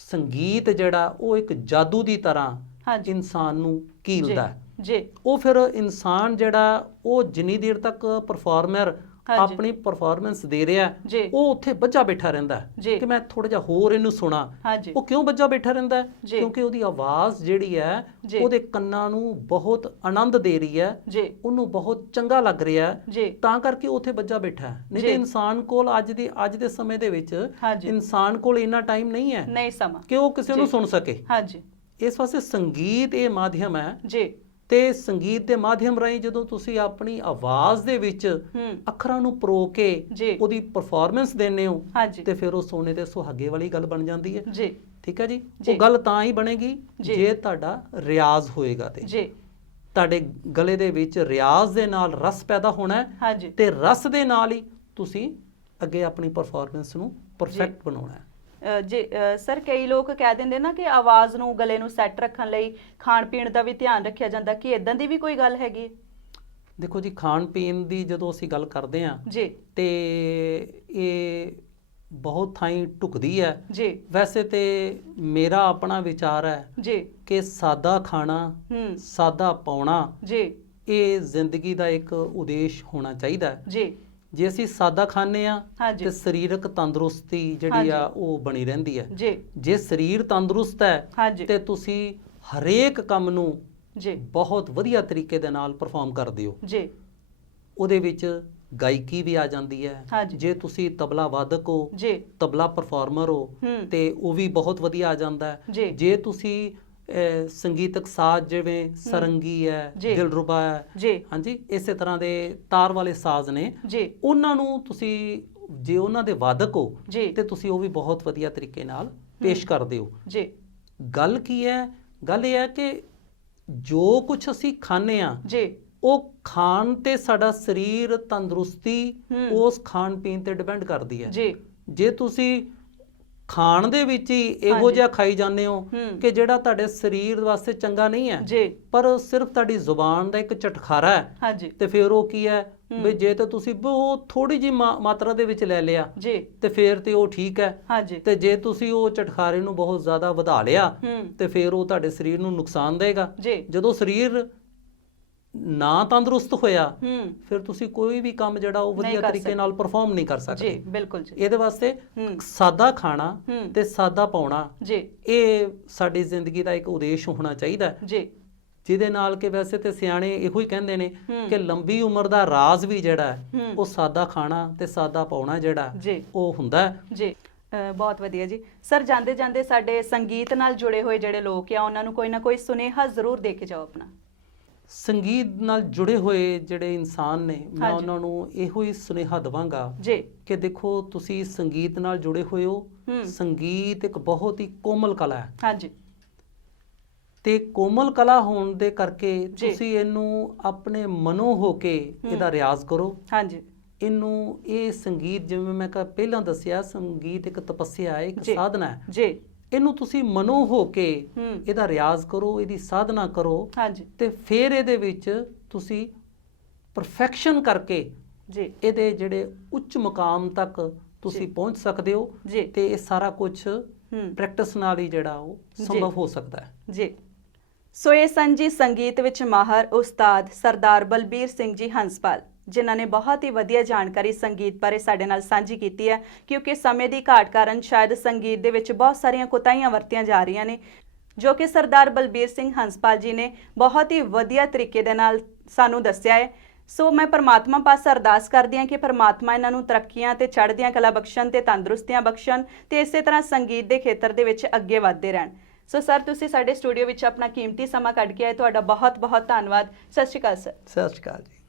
ਸੰਗੀਤ ਜਿਹੜਾ ਉਹ ਇੱਕ ਜਾਦੂ ਦੀ ਤਰ੍ਹਾਂ ਹਾਂਜੀ ਇਨਸਾਨ ਨੂੰ ਕੀਲਦਾ ਹੈ। ਜੀ ਉਹ ਫਿਰ ਇਨਸਾਨ ਜਿਹੜਾ ਉਹ ਜਿੰਨੀ ਦੇਰ ਤੱਕ ਪਰਫਾਰਮਰ ਆਪਣੀ ਪਰਫਾਰਮੈਂਸ ਦੇ ਰਿਹਾ ਜੀ ਉਹ ਉੱਥੇ ਬੱਝਾ ਬੈਠਾ ਰਹਿੰਦਾ ਹੈ ਕਿ ਮੈਂ ਥੋੜਾ ਜਿਹਾ ਹੋਰ ਇਹਨੂੰ ਸੁਣਾ। ਹਾਂਜੀ ਉਹ ਕਿਉਂ ਬੱਝਾ ਬੈਠਾ ਰਹਿੰਦਾ ਹੈ? ਜੀ ਕਿਉਂਕਿ ਉਹਦੀ ਆਵਾਜ਼ ਜਿਹੜੀ ਹੈ ਜੀ ਉਹਦੇ ਕੰਨਾਂ ਨੂੰ ਬਹੁਤ ਆਨੰਦ ਦੇ ਰਹੀ ਹੈ, ਜੀ ਉਹਨੂੰ ਬਹੁਤ ਚੰਗਾ ਲੱਗ ਰਿਹਾ ਹੈ, ਜੀ ਤਾਂ ਕਰਕੇ ਉਹ ਉੱਥੇ ਬੱਝਾ ਬੈਠਾ ਹੈ। ਨਹੀਂ ਤੇ ਇਨਸਾਨ ਕੋਲ ਅੱਜ ਦੇ ਸਮੇਂ ਦੇ ਵਿੱਚ ਹਾਂਜੀ ਇਨਸਾਨ ਕੋਲ ਇੰਨਾ ਟਾਈਮ ਨਹੀਂ ਹੈ ਨਹੀਂ ਸਮਾਂ ਕਿ ਉਹ ਕਿਸੇ ਨੂੰ ਸੁਣ ਸਕੇ। ਹਾਂਜੀ ਇਸ ਵਾਸਤੇ ਸੰਗੀਤ ਇਹ ਮਾਧਿਅਮ ਹੈ ਜੀ ਤੇ ਸੰਗੀਤ ਦੇ ਮਾਧਿਅਮ ਰਾਹੀਂ ਜਦੋਂ ਤੁਸੀਂ ਆਪਣੀ ਆਵਾਜ਼ ਦੇ ਵਿੱਚ ਅੱਖਰਾਂ ਨੂੰ ਪਰੋ ਕੇ ਉਹਦੀ ਪਰਫਾਰਮੈਂਸ ਦਿੰਦੇ ਹੋ ਤੇ ਫਿਰ ਉਹ ਸੋਨੇ ਤੇ ਸੁਹਾਗੇ ਵਾਲੀ ਗੱਲ ਬਣ ਜਾਂਦੀ ਹੈ। ਜੀ ਠੀਕ ਹੈ ਜੀ। ਉਹ ਗੱਲ ਤਾਂ ਹੀ ਬਣੇਗੀ ਜੇ ਤੁਹਾਡਾ ਰਿਆਜ਼ ਹੋਏਗਾ ਤੇ ਜੀ ਤੁਹਾਡੇ ਗਲੇ ਦੇ ਵਿੱਚ ਰਿਆਜ਼ ਦੇ ਨਾਲ ਰਸ ਪੈਦਾ ਹੋਣਾ ਹੈ ਤੇ ਰਸ ਦੇ ਨਾਲ ਹੀ ਤੁਸੀਂ ਅੱਗੇ ਆਪਣੀ ਪਰਫਾਰਮੈਂਸ ਨੂੰ ਪਰਫੈਕਟ ਬਣਾਉਣਾ ਹੈ। ਜੀ ਸਰ, ਕਈ ਲੋਕ ਕਹਿ ਦਿੰਦੇ ਨਾ ਕਿ ਆਵਾਜ਼ ਨੂੰ, ਗਲੇ ਨੂੰ ਸੈੱਟ ਰੱਖਣ ਲਈ ਖਾਣ ਪੀਣ ਦਾ ਵੀ ਧਿਆਨ ਰੱਖਿਆ ਜਾਂਦਾ, ਕਿ ਇਦਾਂ ਦੀ ਵੀ ਕੋਈ ਗੱਲ ਹੈਗੀ? ਦੇਖੋ ਜੀ, ਖਾਣ ਪੀਣ ਦੀ ਜਦੋਂ ਅਸੀਂ ਗੱਲ ਕਰਦੇ ਹਾਂ ਜੀ ਤੇ ਇਹ ਬਹੁਤ ਥਾਈਂ ਢੁਕਦੀ ਹੈ ਜੀ। ਵੈਸੇ ਤੇ ਮੇਰਾ ਆਪਣਾ ਵਿਚਾਰ ਹੈ ਜੀ ਕਿ ਸਾਦਾ ਖਾਣਾ, ਸਾਦਾ ਪਾਉਣਾ ਜੀ ਇਹ ਜ਼ਿੰਦਗੀ ਦਾ ਇੱਕ ਉਦੇਸ਼ ਹੋਣਾ ਚਾਹੀਦਾ ਹੈ ਜੀ। ਜੇ ਅਸੀਂ ਸਾਦਾ ਖਾਂਦੇ ਆ ਤੇ ਸਰੀਰਕ ਤੰਦਰੁਸਤੀ ਜਿਹੜੀ ਆ ਉਹ ਬਣੀ ਰਹਿੰਦੀ ਹੈ। ਜੇ ਸਰੀਰ ਤੰਦਰੁਸਤ ਹੈ ਤੇ ਤੁਸੀਂ ਹਰੇਕ ਕੰਮ ਨੂੰ ਬਹੁਤ ਵਧੀਆ ਤਰੀਕੇ ਦੇ ਨਾਲ ਪਰਫਾਰਮ ਕਰਦੇ ਹੋ। ਉਹਦੇ ਵਿੱਚ ਗਾਇਕੀ ਵੀ ਆ ਜਾਂਦੀ ਹੈ। ਜੇ ਤੁਸੀਂ ਤਬਲਾ ਵਾਦਕ ਹੋ, ਤਬਲਾ ਪਰਫਾਰਮਰ ਹੋ ਤੇ ਉਹ ਵੀ ਬਹੁਤ ਵਧੀਆ ਆ ਜਾਂਦਾ ਹੈ। ਜੇ ਤੁਸੀਂ ਸੰਗੀਤਕ ਸਾਜ਼ ਜਿਵੇਂ ਸਰੰਗੀ ਹੈ, ਦਿਲਰੁਬਾ ਹੈ, ਹਾਂਜੀ, ਇਸੇ ਤਰ੍ਹਾਂ ਦੇ ਤਾਰ ਵਾਲੇ ਸਾਜ਼ ਨੇ, ਉਹਨਾਂ ਨੂੰ ਤੁਸੀਂ ਜੇ ਉਹਨਾਂ ਦੇ ਵਾਦਕ ਹੋ ਤੇ ਤੁਸੀਂ ਉਹ ਵੀ ਬਹੁਤ ਵਧੀਆ ਤਰੀਕੇ ਨਾਲ ਪੇਸ਼ ਕਰਦੇ ਹੋ। ਗੱਲ ਕੀ ਹੈ? ਗੱਲ ਇਹ ਹੈ ਕਿ ਜੋ ਕੁਝ ਅਸੀਂ ਖਾਂਦੇ ਆ ਉਹ ਖਾਣ ਤੇ ਸਾਡਾ ਸਰੀਰ ਤੰਦਰੁਸਤੀ ਉਸ ਖਾਣ ਪੀਣ ਤੇ ਡਿਪੈਂਡ ਕਰਦੀ ਹੈ। ਜੇ ਤੁਸੀਂ ਖਾਣ ਦੇ ਵਿੱਚ ਹੀ ਇਹੋ ਜਿਹਾ ਖਾਈ ਜਾਂਦੇ ਹੋ ਕਿ ਜਿਹੜਾ ਤੁਹਾਡੇ ਸਰੀਰ ਵਾਸਤੇ ਚੰਗਾ ਨਹੀਂ ਹੈ ਪਰ ਸਿਰਫ ਤੁਹਾਡੀ ਜ਼ੁਬਾਨ ਦਾ ਇੱਕ ਚਟਖਾਰਾ ਹੈ ਤੇ ਫਿਰ ਉਹ ਕੀ ਹੈ ਵੀ ਜੇ ਤਾਂ ਤੁਸੀਂ ਬਹੁਤ ਥੋੜੀ ਜਿਹੀ ਮਾਤਰਾ ਦੇ ਵਿੱਚ ਲੈ ਲਿਆ ਤੇ ਫਿਰ ਤੇ ਉਹ ਠੀਕ ਹੈ ਤੇ ਜੇ ਤੁਸੀਂ ਉਹ ਚਟਖਾਰੇ ਨੂੰ ਬਹੁਤ ਜ਼ਿਆਦਾ ਵਧਾ ਲਿਆ ਤੇ ਫਿਰ ਉਹ ਤੁਹਾਡੇ ਸਰੀਰ ਨੂੰ ਨੁਕਸਾਨ ਦੇਗਾ। ਜਦੋਂ ਸਰੀਰ ਨਾ ਤੰਦਰੁਸਤ ਹੋਇਆ ਫਿਰ ਤੁਸੀਂ ਕੋਈ ਵੀ ਕੰਮ ਜਿਹੜਾ ਉਹ ਵਧੀਆ ਤਰੀਕੇ ਨਾਲ ਪਰਫਾਰਮ ਨਹੀਂ ਕਰ ਸਕਦੇ। ਜੀ ਬਿਲਕੁਲ ਜੀ। ਇਹਦੇ ਵਾਸਤੇ ਸਾਦਾ ਖਾਣਾ ਤੇ ਸਾਦਾ ਪਾਉਣਾ ਇਹ ਸਾਡੀ ਜ਼ਿੰਦਗੀ ਦਾ ਇੱਕ ਉਦੇਸ਼ ਹੋਣਾ ਚਾਹੀਦਾ ਜੀ, ਜਿਹਦੇ ਨਾਲ ਕਿ ਵੈਸੇ ਤੇ ਸਿਆਣੇ ਇਹੋ ਹੀ ਕਹਿੰਦੇ ਨੇ ਕਿ ਲੰਬੀ ਉਮਰ ਦਾ ਰਾਜ਼ ਵੀ ਜਿਹੜਾ ਉਹ ਸਾਦਾ ਖਾਣਾ ਤੇ ਸਾਦਾ ਪਾਉਣਾ ਜਿਹੜਾ ਉਹ ਹੁੰਦਾ ਜੀ। ਬਹੁਤ ਵਧੀਆ ਜੀ। ਸਰ ਜਾਂਦੇ ਜਾਂਦੇ ਸਾਡੇ ਸੰਗੀਤ ਨਾਲ ਜੁੜੇ ਹੋਏ ਜਿਹੜੇ ਲੋਕ ਆ ਉਹਨਾਂ ਨੂੰ ਕੋਈ ਨਾ ਕੋਈ ਸੁਨੇਹਾ ਜ਼ਰੂਰ ਦੇ ਕੇ ਜਾਓ ਆਪਣਾ। ਸੰਗੀਤ ਨਾਲ ਜੁੜੇ ਹੋਏ ਜਿਹੜੇ ਇਨਸਾਨ ਨੇ ਮੈਂ ਉਹਨਾਂ ਨੂੰ ਇਹੋ ਹੀ ਸੁਨੇਹਾ ਦਵਾਂਗਾ ਕਿ ਦੇਖੋ ਤੁਸੀਂ ਸੰਗੀਤ ਨਾਲ ਜੁੜੇ ਹੋਏ ਹੋ। ਸੰਗੀਤ ਇੱਕ ਬਹੁਤ ਹੀ ਕੋਮਲ ਕਲਾ ਹੈ ਹਾਂਜੀ, ਤੇ ਕੋਮਲ ਕਲਾ ਹੋਣ ਦੇ ਕਰਕੇ ਤੁਸੀਂ ਇਹਨੂੰ ਆਪਣੇ ਮਨੋਂ ਹੋ ਕੇ ਇਹਦਾ ਰਿਆਜ਼ ਕਰੋ ਹਾਂਜੀ। ਇਹਨੂੰ ਇਹ ਸੰਗੀਤ ਜਿਵੇਂ ਮੈਂ ਪਹਿਲਾਂ ਦੱਸਿਆ ਸੰਗੀਤ ਇੱਕ ਤਪੱਸਿਆ ਹੈ, ਇੱਕ ਸਾਧਨਾ ਹੈ ਜੀ। ਇਹਨੂੰ ਤੁਸੀਂ ਮਨੋਂ ਹੋ ਕੇ ਇਹਦਾ ਰਿਆਜ਼ ਕਰੋ, ਇਹਦੀ ਸਾਧਨਾ ਕਰੋ ਤੇ ਫਿਰ ਇਹਦੇ ਵਿੱਚ ਤੁਸੀਂ ਪਰਫੈਕਸ਼ਨ ਕਰਕੇ ਇਹਦੇ ਜਿਹੜੇ ਉੱਚ ਮੁਕਾਮ ਤੱਕ ਤੁਸੀਂ ਪਹੁੰਚ ਸਕਦੇ ਹੋ ਤੇ ਇਹ ਸਾਰਾ ਕੁਝ ਪ੍ਰੈਕਟਿਸ ਨਾਲ ਹੀ ਜਿਹੜਾ ਉਹ ਸੰਭਵ ਹੋ ਸਕਦਾ ਹੈ ਜੀ। ਸੋ ਇਹ ਸਨ ਜੀ ਸੰਗੀਤ ਵਿੱਚ ਮਾਹਰ ਉਸਤਾਦ ਸਰਦਾਰ ਬਲਬੀਰ ਸਿੰਘ ਜੀ ਹੰਸਪਾਲ, ਜਿਨ੍ਹਾਂ ਨੇ ਬਹੁਤ ਹੀ ਵਧੀਆ ਜਾਣਕਾਰੀ ਸੰਗੀਤ ਬਾਰੇ ਸਾਡੇ ਨਾਲ ਸਾਂਝੀ ਕੀਤੀ ਹੈ। ਕਿਉਂਕਿ ਸਮੇਂ ਦੀ ਘਾਟ ਕਾਰਨ ਸ਼ਾਇਦ ਸੰਗੀਤ ਦੇ ਵਿੱਚ ਬਹੁਤ ਸਾਰੀਆਂ ਕੁਤਾਹੀਆਂ ਵਰਤੀਆਂ ਜਾ ਰਹੀਆਂ ਨੇ, ਜੋ ਕਿ ਸਰਦਾਰ ਬਲਬੀਰ ਸਿੰਘ ਹੰਸਪਾਲ ਜੀ ਨੇ ਬਹੁਤ ਹੀ ਵਧੀਆ ਤਰੀਕੇ ਦੇ ਨਾਲ ਸਾਨੂੰ ਦੱਸਿਆ ਹੈ। ਸੋ ਮੈਂ ਪਰਮਾਤਮਾ ਪਾਸ ਅਰਦਾਸ ਕਰਦੀ ਹਾਂ ਕਿ ਪਰਮਾਤਮਾ ਇਹਨਾਂ ਨੂੰ ਤਰੱਕੀਆਂ ਤੇ ਚੜ੍ਹਦੀਆਂ ਕਲਾ ਬਖਸ਼ਣ ਤੇ ਤੰਦਰੁਸਤੀਆਂ ਬਖਸ਼ਣ ਤੇ ਇਸੇ ਤਰ੍ਹਾਂ ਸੰਗੀਤ ਦੇ ਖੇਤਰ ਦੇ ਵਿੱਚ ਅੱਗੇ ਵਧਦੇ ਰਹਿਣ। ਸੋ ਸਰ ਤੁਸੀਂ ਸਾਡੇ ਸਟੂਡੀਓ ਵਿੱਚ ਆਪਣਾ ਕੀਮਤੀ ਸਮਾਂ ਕੱਢ ਕੇ ਆਏ, ਤੁਹਾਡਾ ਬਹੁਤ ਬਹੁਤ ਧੰਨਵਾਦ। ਸਤਿ ਸ਼੍ਰੀ ਅਕਾਲ ਸਰ। ਸਤਿ ਸ਼੍ਰੀ ਅਕਾਲ ਜੀ।